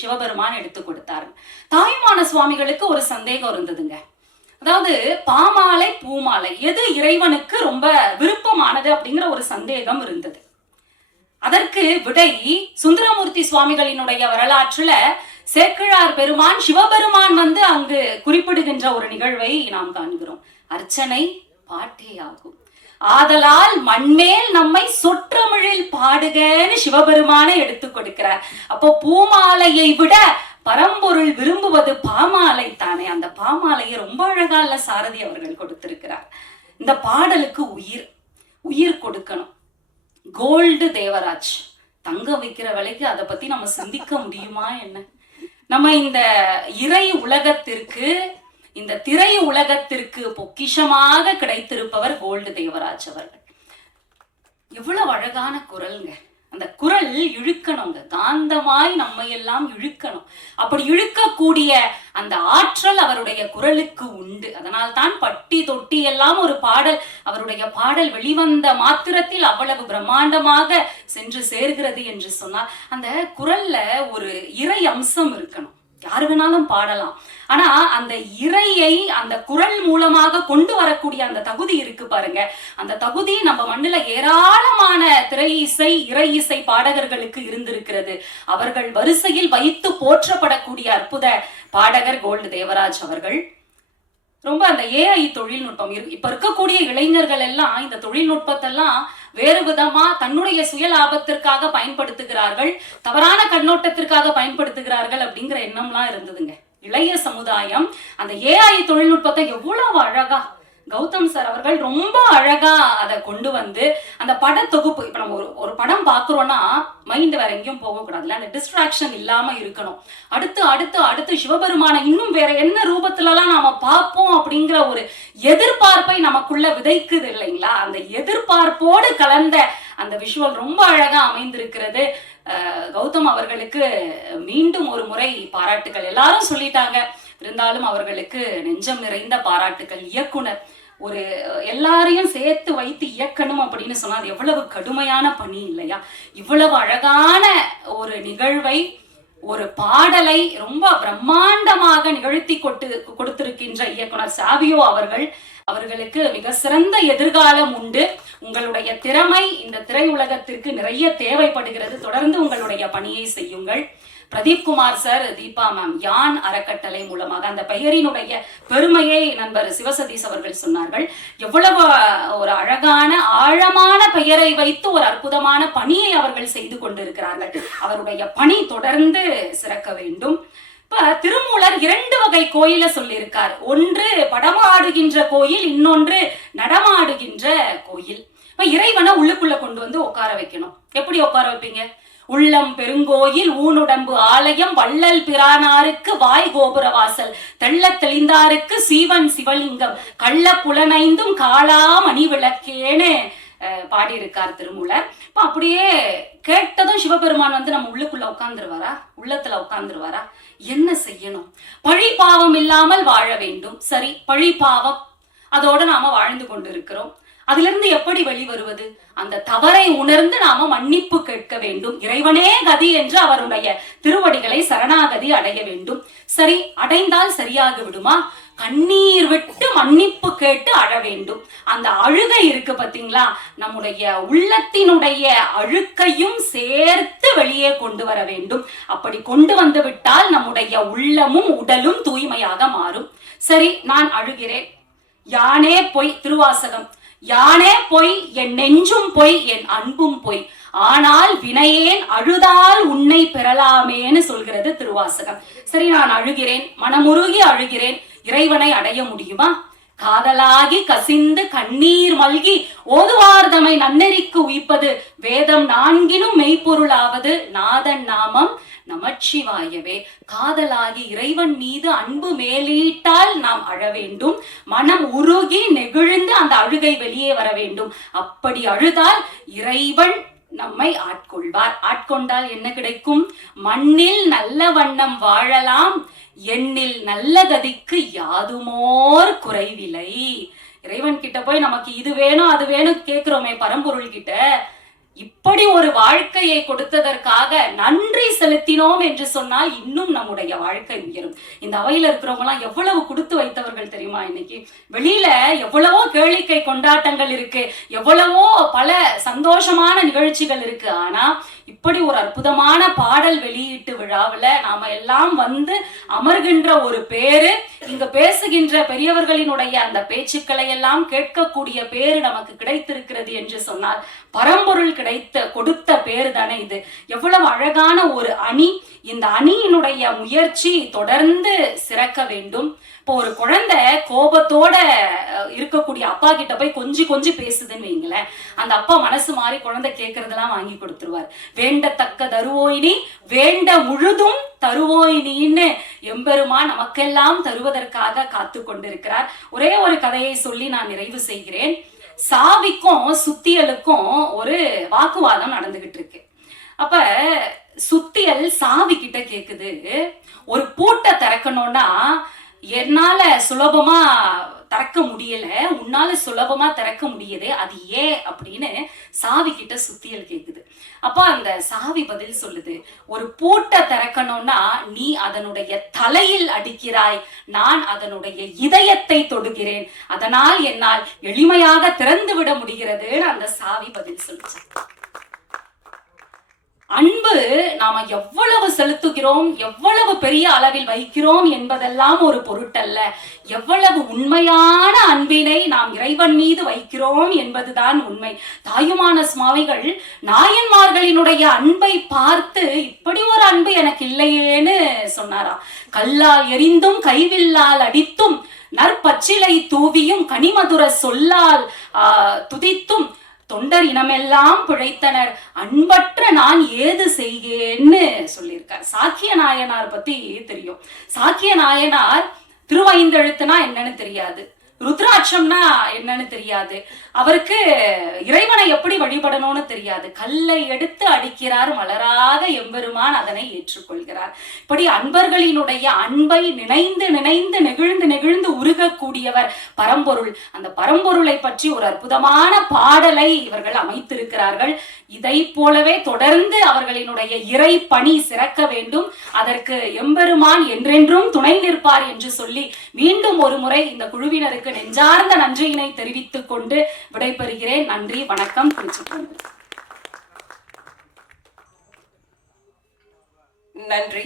சிவபெருமான் எடுத்து கொடுத்தார். தாய்மான சுவாமிகளுக்கு ஒரு சந்தேகம் இருந்ததுங்க. அதாவது பாமாலை பூமாலை எது இறைவனுக்கு ரொம்ப விருப்பமானது அப்படிங்கிற ஒரு சந்தேகம் இருந்தது. அதற்கு விடை சுந்தரமூர்த்தி சுவாமிகளினுடைய வரலாற்றுல சேக்கிழார் பெருமான் சிவபெருமான் வந்து அங்கு குறிப்பிடுகின்ற ஒரு நிகழ்வை நாம் காண்கிறோம். அர்ச்சனை பாட்டே ஆகும், ஆதலால் மண்மேல் நம்மை சொற்றமிழில் பாடுகன்னு சிவபெருமானை எடுத்து கொடுக்கிறார். அப்போ பூமாலையை விட பரம்பொருள் விரும்புவது பாமாலை தானே. அந்த பாமாலையை ரொம்ப அழகா இல்ல சாரதி அவர்கள் கொடுத்திருக்கிறார். இந்த பாடலுக்கு உயிர் கொடுக்கணும். கோல்டு தேவராஜ், தங்க வைக்கிற விலைக்கு அதை பத்தி நம்ம சிந்திக்க முடியுமா என்ன? நம்ம இந்த இறை உலகத்திற்கு, இந்த திரை உலகத்திற்கு பொக்கிஷமாக கிடைத்திருப்பவர் கோல்டு தேவராஜ் அவர்கள். எவ்வளவு அழகான குரல்ங்க. அந்த குரல் இழுக்கணுங்க, காந்தமாய் நம்ம எல்லாம் இழுக்கணும். அப்படி இழுக்கக்கூடிய அந்த ஆற்றல் அவருடைய குரலுக்கு உண்டு. அதனால் தான் பட்டி தொட்டி எல்லாம் ஒரு பாடல், அவருடைய பாடல் வெளிவந்த மாத்திரத்தில் அவ்வளவு பிரம்மாண்டமாக சென்று சேர்கிறது என்று சொன்னால், அந்த குரல்ல ஒரு இறை அம்சம் இருக்கணும். யாரு வேணாலும் பாடலாம், ஆனா அந்த இறையை அந்த குரல் மூலமாக கொண்டு வரக்கூடிய அந்த தகுதி இருக்கு பாருங்க. அந்த தகுதி நம்ம மண்ணுல ஏராளமான திரை இசை, இறை இசை பாடகர்களுக்கு இருந்திருக்கிறது. அவர்கள் வரிசையில் வைத்து போற்றப்படக்கூடிய அற்புத பாடகர் கோல்டு தேவராஜ் அவர்கள். ரொம்ப அந்த ஏஐ தொழில்நுட்பம் இப்ப இருக்கக்கூடிய இளைஞர்கள் எல்லாம் இந்த தொழில்நுட்பத்தெல்லாம் வேறு விதமா தன்னுடைய சுய லாபத்திற்காக பயன்படுத்துகிறார்கள், தவறான கண்ணோட்டத்திற்காக பயன்படுத்துகிறார்கள் அப்படிங்கிற எண்ணம்லாம் இருந்ததுங்க. இளைய சமுதாயம் அந்த ஏஐ தொழில்நுட்பத்தை எவ்வளவு அழகா கௌதம் சார் அவர்கள் ரொம்ப அழகா அதை கொண்டு வந்து அந்த பட தொகுப்பு. இப்ப நம்ம ஒரு படம் பாக்குறோம்னா மைண்ட் வேற எங்கேயும் போகக்கூடாதுல்ல, அந்த டிஸ்ட்ராக்ஷன் இல்லாம இருக்கணும். அடுத்து அடுத்து அடுத்து சிவபெருமான இன்னும் வேற என்ன ரூபத்துல எல்லாம் நாம பார்ப்போம் அப்படிங்கிற ஒரு எதிர்பார்ப்பை நமக்குள்ள விதைக்குது இல்லைங்களா? அந்த எதிர்பார்ப்போடு கலந்த அந்த விஷுவல் ரொம்ப அழகா அமைந்திருக்கிறது. கௌதம் அவர்களுக்கு மீண்டும் ஒரு முறை பாராட்டுகள். எல்லாரும் சொல்லிட்டாங்க, இருந்தாலும் அவர்களுக்கு நெஞ்சம் நிறைந்த பாராட்டுகள். இயக்குனர் ஒரு எல்லாரையும் சேர்த்து வைத்து இயக்கணும் அப்படின்னு சொன்னா அது எவ்வளவு கடுமையான பணி இல்லையா? இவ்வளவு அழகான ஒரு நிகழ்வை, ஒரு பாடலை ரொம்ப பிரம்மாண்டமாக நிகழ்த்தி கொடுத்திருக்கின்ற இயக்குனர் சாவியோ அவர்களுக்கு மிக சிறந்த எதிர்காலம் உண்டு. உங்களுடைய திறமை இந்த திரையுலகத்திற்கு நிறைய தேவைப்படுகிறது. தொடர்ந்து உங்களுடைய பணியை செய்யுங்கள். பிரதீப் குமார் சார், தீபா மேம், யான் அறக்கட்டளை மூலமாக அந்த பெயரினுடைய பெருமையை நண்பர் சிவசதீஷ் அவர்கள் சொன்னார்கள். எவ்வளவு ஒரு அழகான ஆழமான பெயரை வைத்து ஒரு அற்புதமான பணியை அவர்கள் செய்து கொண்டிருக்கிறார்கள். அவருடைய பணி தொடர்ந்து சிறக்க வேண்டும். இப்ப திருமூலர் 2 வகை கோயில சொல்லியிருக்கார். ஒன்று படமாடுகின்ற கோயில், இன்னொன்று நடமாடுகின்ற கோயில். இப்ப இறைவனை உள்ளுக்குள்ள கொண்டு வந்து உட்கார வைக்கணும். எப்படி உட்கார வைப்பீங்க? உள்ளம் பெருங்கோயில், ஊனுடம்பு ஆலயம், வள்ளல் பிரானாருக்கு வாய் கோபுர வாசல், தெள்ள தெளிந்தாருக்கு சீவன் சிவலிங்கம், கள்ள புலனைந்தும் காளா மணி விளக்கேன்னு பாடியிருக்கார் திருமூலர். இப்போ அப்படியே கேட்டதும் சிவபெருமான் வந்து நம்ம உள்ளுக்குள்ள உட்கார்ந்துருவாரா, உள்ளத்துல உட்கார்ந்துருவாரா? என்ன செய்யணும்? பழி பாவம் இல்லாமல் வாழ வேண்டும். சரி, பழி பாவம் அதோட நாம வாழ்ந்து கொண்டு இருக்கிறோம். அதுல இருந்து எப்படி வெளிவருவது? அந்த தவறை உணர்ந்து நாம மன்னிப்பு கேட்க வேண்டும். இறைவனே கதி என்று அவருடைய திருவடிகளை சரணாகதி அடைய வேண்டும். சரி, அடைந்தால் சரியாக விடுமா? கண்ணீர் விட்டு மன்னிப்பு கேட்டு அழ வேண்டும். அந்த அழுகை இருக்கு பாத்தீங்களா, நம்முடைய உள்ளத்தினுடைய அழுக்கையும் சேர்த்து வெளியே கொண்டு வர வேண்டும். அப்படி கொண்டு வந்து விட்டால் நம்முடைய உள்ளமும் உடலும் தூய்மையாக மாறும். சரி, நான் அழுகிறேன், யானே பொய், திருவாசகம், யானே பொய், என் நெஞ்சும் பொய், என் அன்பும் பொய், ஆனால் வினையேன் அழுதால் உன்னை பெறலாமேன்னு சொல்கிறது திருவாசகம். சரி, நான் அழுகிறேன், மனமுருகி அழுகிறேன், இறைவனை அடைய முடியுமா? காதலாகி கசிந்து கண்ணீர் மல்கி ஓதுவார்தமை நன்னெறிக்கு உய்ப்பது வேதம் நான்கினும் மெய்ப்பொருளாவது நாதன் நாமம் நமச்சிவாயவே. காதலாகி இறைவன் மீது அன்பு மேலீட்டால் நாம் அழ வேண்டும். மனம் உருகி நெகிழ்ந்து அந்த அழுகை வெளியே வர வேண்டும். அப்படி அழுதால் இறைவன் நம்மை ஆட்கொள்வார். ஆட்கொண்டால் என்ன கிடைக்கும்? மண்ணில் நல்ல வண்ணம் வாழலாம், எண்ணில் நல்ல கதிக்கு யாதுமோர் குறைவில்லை. இறைவன் கிட்ட போய் நமக்கு இது வேணும் அது வேணும் கேட்கிறோமே பரம்பொருள் கிட்ட, இப்படி ஒரு வாழ்க்கையை கொடுத்ததற்காக நன்றி செலுத்தினோம் என்று சொன்னால் இன்னும் நம்முடைய வாழ்க்கை உயரும். இந்த அவையில இருக்கிறவங்க எல்லாம் எவ்வளவு கொடுத்து வைத்தவர்கள் தெரியுமா? இன்னைக்கு வெளியில எவ்வளவோ கேளிக்கை கொண்டாட்டங்கள் இருக்கு, எவ்வளவோ பல சந்தோஷமான நிகழ்ச்சிகள் இருக்கு. ஆனா இப்படி ஒரு அற்புதமான பாடல் வெளியீட்டு விழாவில் நாம எல்லாம் வந்து அமர்கின்ற ஒரு பேரு, இங்க பேசுகின்ற பெரியவர்களினுடைய அந்த பேச்சுக்களை எல்லாம் கேட்கக்கூடிய பேரு நமக்கு கிடைத்திருக்கிறது என்று சொன்னால் பரம்பொருள் கொடுத்த பேரு தானே இது. எவ்வளவு அழகான ஒரு அணி. இந்த அணியினுடைய முயற்சி தொடர்ந்து சிறக்க வேண்டும். இப்போ ஒரு குழந்தை கோபத்தோட இருக்கக்கூடிய அப்பா கிட்ட போய் கொஞ்சி பேசுதுன்னு வைங்களேன், அந்த அப்பா மனசு மாறி குழந்தை கேட்கறதெல்லாம் வாங்கி கொடுத்துருவார். வேண்டத்தக்க தருவோயினி வேண்ட முழுதும் தருவோயினின்னு எம்பெருமான் நமக்கெல்லாம் தருவதற்காக காத்து கொண்டிருக்கிறார். ஒரே ஒரு கதையை சொல்லி நான் நிறைவு செய்கிறேன். சாவிக்கும் சுத்தியலுக்கும் ஒரு வாக்குவாதம் நடந்துகிட்டு இருக்கு. அப்ப சுத்தியல் சாவி கிட்ட கேக்குது, ஒரு பூட்டை திறக்கணும்னா என்னால சுலபமா திறக்க முடியல, உன்னால சுலபமா திறக்க முடியுது, அது ஏன் அப்படின்னு சாவி கிட்ட சுத்தியல் கேக்குது. அப்ப அந்த சாவி பதில் சொல்லுது, ஒரு பூட்டை திறக்கணும்னா நீ அதனுடைய தலையில் அடிக்கிறாய், நான் அதனுடைய இதயத்தை தொடுகிறேன், அதனால் என்னால் எளிமையாக திறந்து விட முடிகிறதுன்னு அந்த சாவி பதில் சொல்லுச்சு. அன்பு நாம எவ்வளவு செலுத்துகிறோம், எவ்வளவு பெரிய அளவில் வைக்கிறோம் என்பதெல்லாம் ஒரு பொருட்டல்ல, எவ்வளவு உண்மையான அன்பினை நாம் இறைவன் மீது வைக்கிறோம் என்பதுதான் உண்மை. தாயுமான சுவாமிகள் நாயன்மார்களினுடைய அன்பை பார்த்து இப்படி ஒரு அன்பு எனக்கு இல்லையேன்னு சொன்னாராம். கல்லால் எரிந்தும் கைவில்லால் அடித்தும் நற்பச்சிலை தூவியும் கனிமதுர சொல்லால் துதித்தும் தொண்டர் இனமெல்லாம் பிழைத்தனர், அன்பற்ற நான் ஏது செய்கேன்னு சொல்லியிருக்கார். சாக்கிய நாயனார் பத்தி தெரியும். சாக்கிய நாயனார் திருவைந்தெழுத்துனா என்னன்னு தெரியாது, ருத்ராட்சம்னா என்னன்னு தெரியாது, அவருக்கு இறைவனை எப்படி வழிபடணும்னு தெரியாது. கல்லை எடுத்து அடிக்கிறார், மலராக எம்பெருமான் அதனை ஏற்றுக்கொள்கிறார். இப்படி அன்பர்களினுடைய அன்பை நினைந்து நினைந்து நெகிழ்ந்து நெகிழ்ந்து உருகக்கூடியவர் பரம்பொருள். அந்த பரம்பொருளை பற்றி ஒரு அற்புதமான பாடலை இவர்கள் அமைத்திருக்கிறார்கள். இதை போலவே தொடர்ந்து அவர்களினுடைய இறை பணி சிறக்க வேண்டும். அதற்கு எம்பெருமான் என்றென்றும் துணை நிற்பார் என்று சொல்லி மீண்டும் ஒரு முறை இந்த குழுவினருக்கு நெஞ்சார்ந்த நன்றியினை தெரிவித்துக் கொண்டு விடைபெறுகிறேன். நன்றி, வணக்கம். திருச்சிற்றம்பலம். நன்றி.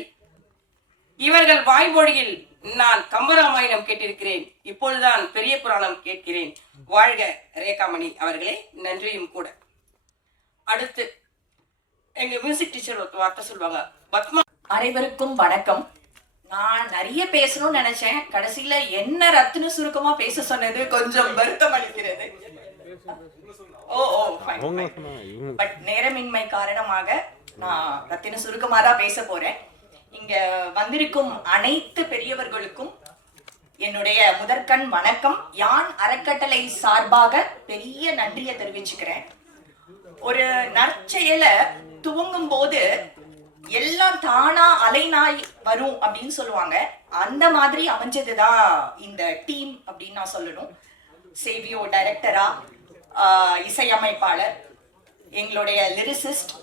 இவர்கள் வாய்மொழியில் நான் கம்பராமாயணம் கேட்டிருக்கிறேன், இப்பொழுதுதான் பெரிய புராணம் கேட்கிறேன். வாழ்க ரேகாமணி அவர்களே, நன்றியும் கூட. அடுத்து எங்க மியூசிக் டீச்சர் ஒரு வார்த்தை சொல்லுவாங்க. பத்மா. அனைவருக்கும் வணக்கம். நான் நிறைய பேசணும்னு நினைச்சேன், கடைசியில என்ன ரத்தின சுருக்கமா பேச சொன்னது கொஞ்சம் வருத்தம் அளிக்கிறது. பட் நேரமின்மை காரணமாக நான் ரத்தின சுருக்கமா தான் பேச போறேன். இங்க வந்திருக்கும் அனைத்து பெரியவர்களுக்கும் என்னுடைய முதற்கண் வணக்கம். யான் அறக்கட்டளை சார்பாக பெரிய நன்றியை தெரிவிச்சுக்கிறேன். ஒரு நற்செயலை துவங்கும் போது எல்லாம் தானா அலைநாய் வரும் அப்படின்னு சொல்லுவாங்க. அந்த மாதிரி அமைஞ்சதுதான் இந்த டீம் அப்படின்னு நான் சொல்லணும். சேவியோ டைரக்டரா, இசையமைப்பாளர், எங்களுடைய லிரிசிஸ்ட்,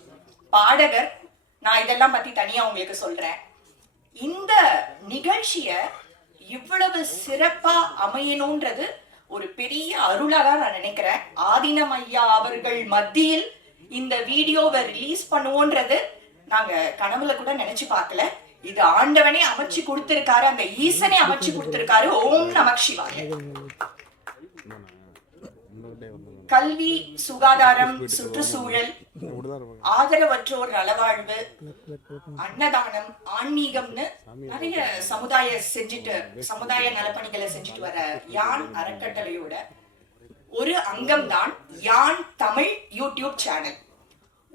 பாடகர், நான் இதெல்லாம் பத்தி தனியா உங்களுக்கு சொல்றேன். இந்த நிகழ்ச்சிய இவ்வளவு சிறப்பா அமையணும்ன்றது ஒரு பெரிய அருளாக நான் நினைக்கிறேன். ஆதினம் ஐயா அவர்கள் மத்தியில் இந்த வீடியோவை ரிலீஸ் பண்ணுவோன்றது நாங்க கனவுல கூட நினைச்சு பார்க்கல. இது ஆண்டவனே அமைச்சு கொடுத்திருக்காரு, அந்த ஈசனே அமைச்சு கொடுத்திருக்காரு. ஓம் நமக் சிவாய. கல்வி, சுகாதாரம், சுற்றுச்சூழல், ஆதரவற்றோர் நலவாழ்வு, அன்னதானம், ஆன்மீகம்னு நிறைய சமுதாய நலப்பணிகளை செஞ்சுட்டு வர யான் அறக்கட்டளையோட ஒரு அங்கம்தான் யான் தமிழ் யூடியூப் சேனல்.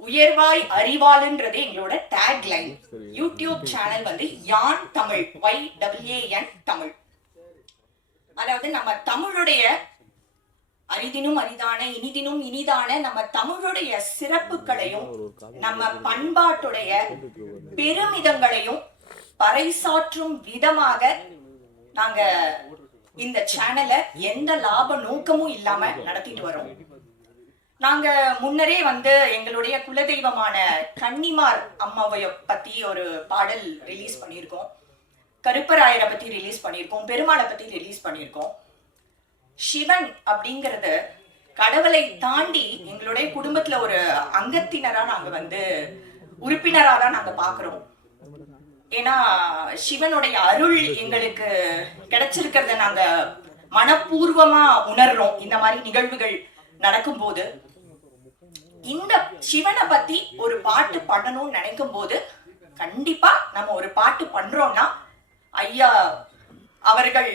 உயர்வாய் அறிவாளுன்றது எங்களோட டேக்லைன். யூடியூப் சேனல் வந்து யான் தமிழ், YAN தமிழ். அதாவது நம்ம தமிழுடைய அரிதினும் அரிதான, இனிதினும் இனிதான நம்ம தமிழுடைய சிறப்புகளையும் நம்ம பண்பாட்டுடைய பெருமிதங்களையும் பறைசாற்றும் விதமாக நாங்க இந்த சேனலை எந்த லாப நோக்கமும் இல்லாம நடத்திட்டு வரோம். நாங்க முன்னரே வந்து எங்களுடைய குலதெய்வமான கன்னிமார் அம்மாவை பத்தி ஒரு பாடல் ரிலீஸ் பண்ணியிருக்கோம். கருப்பராயரை பத்தி ரிலீஸ் பண்ணியிருக்கோம். பெருமாளை பத்தி ரிலீஸ் பண்ணியிருக்கோம். சிவன் அப்படிங்கறது கடவுளை தாண்டி எங்களுடைய குடும்பத்துல ஒரு அங்கத்தினரா நாங்க வந்து உறுப்பினரா தான் நாங்க பாக்குறோம். ஏன்னா சிவனுடைய அருள் எங்களுக்கு கிடைச்சிருக்கிறத நாங்க மனப்பூர்வமா உணர்றோம். இந்த மாதிரி நிகழ்வுகள் நடக்கும் போது இந்த சிவனை பத்தி ஒரு பாட்டு பண்ணணும்னு நினைக்கும் போது கண்டிப்பா நம்ம ஒரு பாட்டு பண்றோம்னா ஐயா அவர்கள்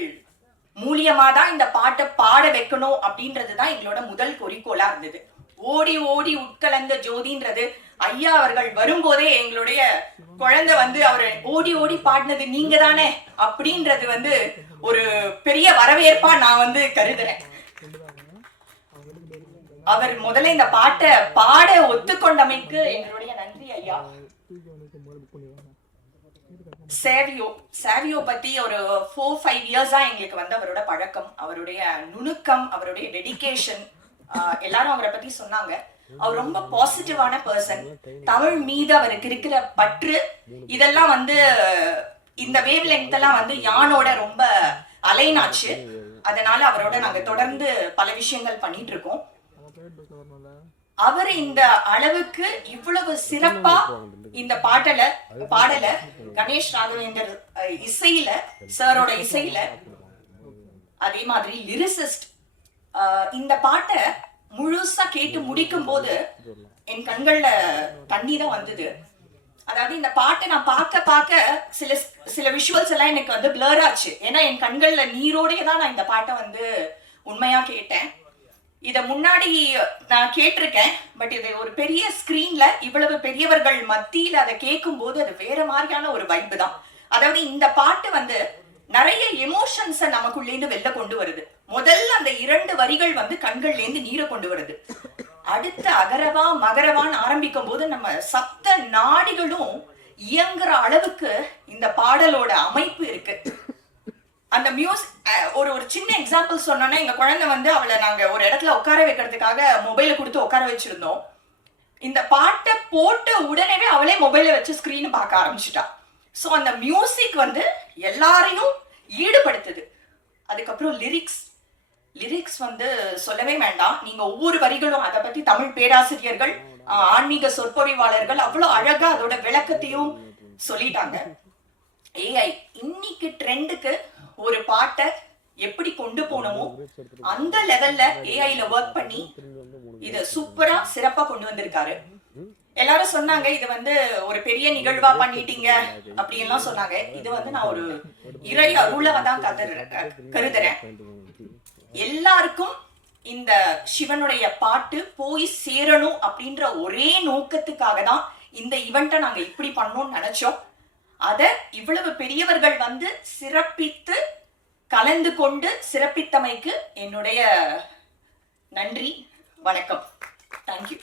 மூலியமா தான் இந்த பாட்டை பாட வைக்கணும் அப்படின்றதுதான் எங்களோட முதல் குறிக்கோளா இருந்தது. ஓடி ஓடி உட்கலந்த ஜோதின்றது ஐயா அவர்கள் வரும்போதே எங்களுடைய குழந்தை வந்து அவரை ஓடி ஓடி பாடினது நீங்க தானே அப்படின்றது வந்து ஒரு பெரிய வரவேற்பா நான் வந்து கருதுறேன். அவர் முதல்ல இந்த பாட்டை பாட ஒத்துக்கொண்டமைக்கு எங்களுடைய நன்றி ஐயா. சேவியோ பத்தி ஒரு 4-5 இயர்ஸா எங்களுக்கு வந்து அவரோட பழக்கம், அவருடைய நுணுக்கம், அவருடைய டெடிகேஷன், எல்லாரும் அவரை பத்தி சொன்னாங்க. அவர் ரொம்ப பாசிட்டிவான பர்சன். தமிழ் மீது அவருக்கு இருக்கிற பற்று இதெல்லாம் வந்து இந்த வேவ் லெங்த் எல்லாம் வந்து யானோட ரொம்ப அலைனாச்சு. அதனால அவரோட நாங்க தொடர்ந்து பல விஷயங்கள் பண்ணிட்டு இருக்கோம். அவர் இந்த அளவுக்கு இவ்வளவு சிறப்பா இந்த பாடல கணேஷ் ராகவேந்தர் இசையில, சாரோட இசையில, அதே மாதிரி லிரிசிஸ்ட் இந்த பாட்டை முழுசா கேட்டு முடிக்கும் போது என் கண்கள்ல தண்ணீரம் வந்தது. அதாவது இந்த பாட்டை நான் பார்க்க சில விஷுவல்ஸ் எல்லாம் எனக்கு வந்து பிளர் ஆச்சு. ஏன்னா என் கண்கள்ல நீரோடே தான் நான் இந்த பாட்டை வந்து உண்மையா கேட்டேன். இத முன்னாடி நான் கேட்டிருக்கேன். பட் இது ஒரு பெரிய ஸ்கிரீன்ல இவ்வளவு பெரியவர்கள் மத்தியில அதை கேட்கும் போது அது வேற மாதிரியான ஒரு வைப்பு தான். அதாவது இந்த பாட்டு வந்து நிறைய எமோஷன்ஸ நமக்குள்ளேந்து வெளில கொண்டு வருது. முதல்ல அந்த 2 வரிகள் வந்து கண்கள்ல இருந்து நீரை கொண்டு வருது. அடுத்த அகரவா மகரவான்னு ஆரம்பிக்கும் போது நம்ம சப்த நாடிகளும் இயங்குற அளவுக்கு இந்த பாடலோட அமைப்பு இருக்கு. அந்த ஒரு சின்ன எக்ஸாம்பிள் சொன்னோன்னா, எங்க குழந்தை வந்து அவளை நாங்க ஒரு இடத்துல உட்கார வைக்கிறதுக்காக மொபைலை கொடுத்து உட்கார வச்சிருந்தோம். இந்த பாட்டை போட்ட உடனே அவளே மொபைலை வச்சு ஸ்கிரீனை பார்க்க ஆரம்பிச்சுட்டா. ஸோ அந்த மியூசிக் வந்து எல்லாரையும் ஈடுபடுத்துது. அதுக்கப்புறம் லிரிக்ஸ் வந்து சொல்லவே வேண்டாம். நீங்க ஒவ்வொரு வரிகளும் அதை பத்தி தமிழ் பேராசிரியர்கள், ஆன்மீக சொற்பொழிவாளர்கள் அவ்வளவு அழகா அதோட விளக்கத்தையும் சொல்லிட்டாங்க. ஏஐ இன்னைக்கு ட்ரெண்டுக்கு ஒரு பாட்டை எப்படி கொண்டு போனோமோ அந்த லெவல்ல ஏஐல ஒர்க் பண்ணி இத சூப்பரா சிறப்பா கொண்டு வந்திருக்காரு. எல்லாரும் சொன்னாங்க இது வந்து ஒரு பெரிய நிகழ்வா பண்ணிட்டீங்க அப்படி எல்லாம் சொன்னாங்க. இது வந்து நான் ஒரு இறை அருளா தான் கருதுறேன். எல்லாருக்கும் இந்த சிவனுடைய பாட்டு போய் சேரணும் அப்படின்ற ஒரே நோக்கத்துக்காக தான் இந்த ஈவெண்ட்டை நாங்க இப்படி பண்ணோம்னு நினைச்சோம். அத இவ்வளவு பெரியவர்கள் வந்து சிறப்பித்து கலந்து கொண்டு சிறப்பித்தமைக்கு என்னுடைய நன்றி, வணக்கம். தேங்க்யூ.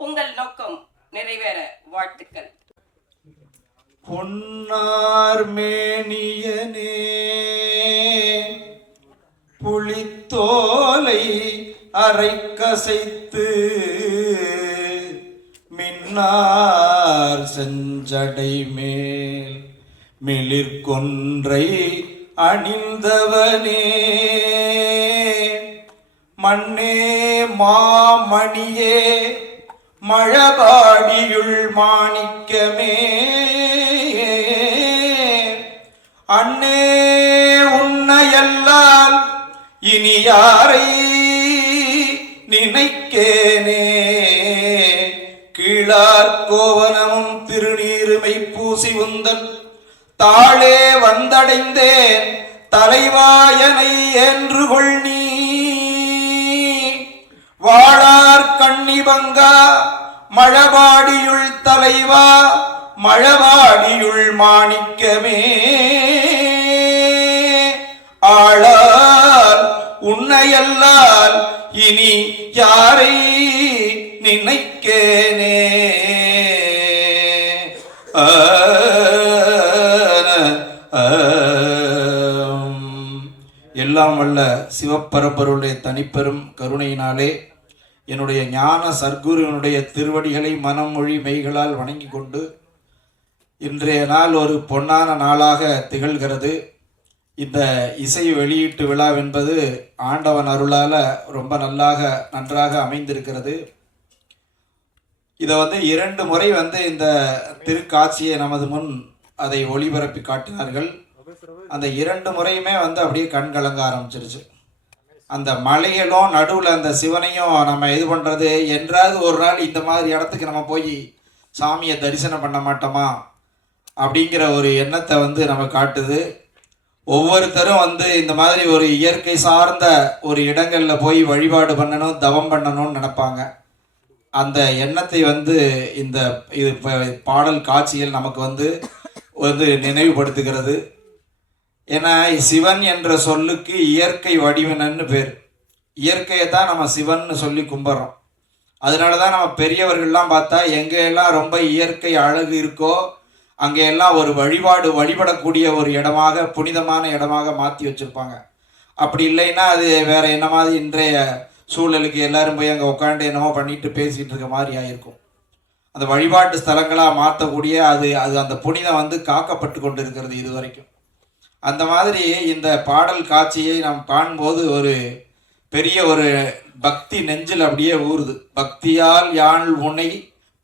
உங்கள் நோக்கம் நிறைவேற வாழ்த்துக்கள். பொன்னார் மேனியனே புலித்தோலை அரைக்கசைத்து மின்னார் செஞ்சடை மேல் மிளிர்கொன்றை அணிந்தவனே மண்ணே மாமணியே மழபாடியுள் மாணிக்கமே அண்ணே உன்னையல்லால் இனி யாரை நினைக்கேனே கீழார் கோவனமும் திருநீருமை பூசி உந்தன் தாளே வந்தடைந்தேன் தலைவாயனை என்று கொள் நீ வாழார் கண்ணிபங்கா மழபாடியுள் தலைவா மழபாடியுள் மாணிக்கமே ஆளால் உன்னையல்லால் இனி யாரை நினைக்கேனே எல்லாம் வல்ல சிவப்பரம்பருடைய தனிப்பெரும் கருணையினாலே என்னுடைய ஞான சர்க்குருவினுடைய திருவடிகளை மனம் மொழி மெய்களால் வணங்கி கொண்டு இன்றைய நாள் ஒரு பொன்னான நாளாக திகழ்கிறது. இந்த இசை வெளியீட்டு விழாவென்பது ஆண்டவன் அருளால் ரொம்ப நன்றாக அமைந்திருக்கிறது. இதை 2 முறை இந்த திருக்காட்சியை நமது முன் அதை ஒளிபரப்பி காட்டினார்கள். அந்த 2 முறையுமே அப்படியே கண் கலங்க ஆரம்பிச்சிருச்சு. அந்த மலைகளும் நடுவில் அந்த சிவனையும் நம்ம இது பண்ணுறது, என்றாவது ஒரு நாள் இந்த மாதிரி இடத்துக்கு நம்ம போய் சாமியை தரிசனம் பண்ண மாட்டோமா அப்படிங்கிற ஒரு எண்ணத்தை நம்ம காட்டுது. ஒவ்வொருத்தரும் இந்த மாதிரி ஒரு இயற்கை சார்ந்த ஒரு இடங்களில் போய் வழிபாடு பண்ணணும், தவம் பண்ணணும்னு நினைப்பாங்க. அந்த எண்ணத்தை இந்த இது பாடல் காட்சிகள் நமக்கு நினைவுபடுத்துகிறது. ஏன்னா சிவன் என்ற சொல்லுக்கு இயற்கை வடிவனன்னு பேர். இயற்கையை தான் நம்ம சிவன்னு சொல்லி கும்பிட்றோம். அதனால தான் நம்ம பெரியவர்கள்லாம் பார்த்தா எங்கெல்லாம் ரொம்ப இயற்கை அழகு இருக்கோ அங்கெல்லாம் ஒரு வழிபடக்கூடிய ஒரு இடமாக, புனிதமான இடமாக மாற்றி வச்சுருப்பாங்க. அப்படி இல்லைன்னா அது வேற என்ன மாதிரி இன்றைய சூழலுக்கு எல்லாரும் போய் அங்கே உட்காந்து என்னமோ பண்ணிட்டு பேசிகிட்டு இருக்க மாதிரி ஆகிருக்கும். அந்த வழிபாட்டு ஸ்தலங்களாக மாற்றக்கூடிய அது அந்த புனிதம் காக்கப்பட்டு கொண்டு இருக்கிறது இது வரைக்கும். அந்த மாதிரி இந்த பாடல் காட்சியை நாம் காணும்போது ஒரு பெரிய ஒரு பக்தி நெஞ்சில் அப்படியே ஊறுது. பக்தியால் யாழ் உனை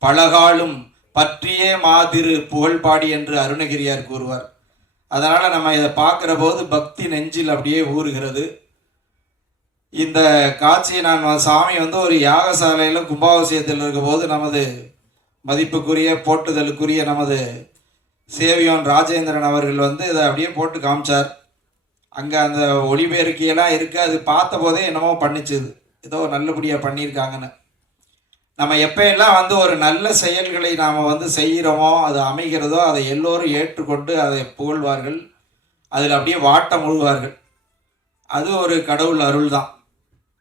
பலகாலும் பற்றியே மாதிரு புகழ்பாடி என்று அருணகிரியார் கூறுவார். அதனால் நம்ம இதை பார்க்குற போது பக்தி நெஞ்சில் அப்படியே ஊறுகிறது. இந்த காட்சியை நான் சாமி ஒரு யாகசாலையில் கும்பாபிஷேகத்தில் இருக்கும்போது நமது மதிப்புக்குரிய போட்டுதலுக்குரிய நமது சேவியோன் ராஜேந்திரன் அவர்கள் இதை அப்படியே போட்டு காமிச்சார். அங்கே அந்த ஒளிபெருக்கியெல்லாம் இருக்குது. அது பார்த்த போதே என்னமோ பண்ணிச்சுது, ஏதோ நல்லபடியாக பண்ணியிருக்காங்கன்னு. நம்ம எப்போயெல்லாம் ஒரு நல்ல செயல்களை நாம் செய்கிறோமோ, அது அமைகிறதோ, அதை எல்லோரும் ஏற்றுக்கொண்டு அதை புகழ்வார்கள், அதில் அப்படியே வாட்டம் முழுவார்கள். அது ஒரு கடவுள் அருள் தான்.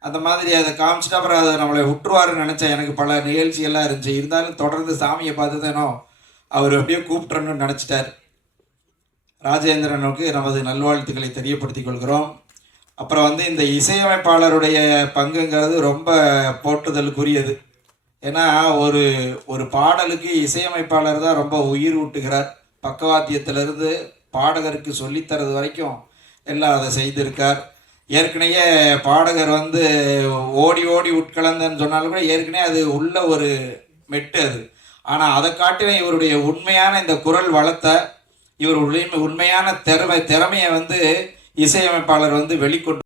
அந்த மாதிரி அதை காமிச்சிட்டு அப்புறம் அதை நம்மளை விட்டுருவாருன்னு நினச்சேன். எனக்கு பல நிகழ்ச்சிகள்லாம் இருந்துச்சு. இருந்தாலும் தொடர்ந்து சாமியை பார்த்துதானோ அவர் அப்படியே கூப்பிட்டுறணும்னு நினச்சிட்டார். ராஜேந்திரனுக்கு நமது நல்வாழ்த்துக்களை தெரியப்படுத்திக் கொள்கிறோம். அப்புறம் இந்த இசையமைப்பாளருடைய பங்குங்கிறது ரொம்ப போற்றுதலுக்குரியது. ஏன்னா ஒரு பாடலுக்கு இசையமைப்பாளர் தான் ரொம்ப உயிர் ஊட்டுகிறார். பக்கவாத்தியத்திலிருந்து பாடகருக்கு சொல்லித்தரது வரைக்கும் எல்லாம் அதை செய்திருக்கார். ஏற்கனவே பாடகர் ஓடி ஓடி உட்கலந்தன்னு சொன்னாலும் கூட ஏற்கனவே அது உள்ள ஒரு மெட்டு அது. ஆனால் அதை காட்டிலும் இவருடைய உண்மையான இந்த குரல் வளத்தை, இவருடைய உண்மையான திறமையை இசையமைப்பாளர் வெளிக்கொண்டு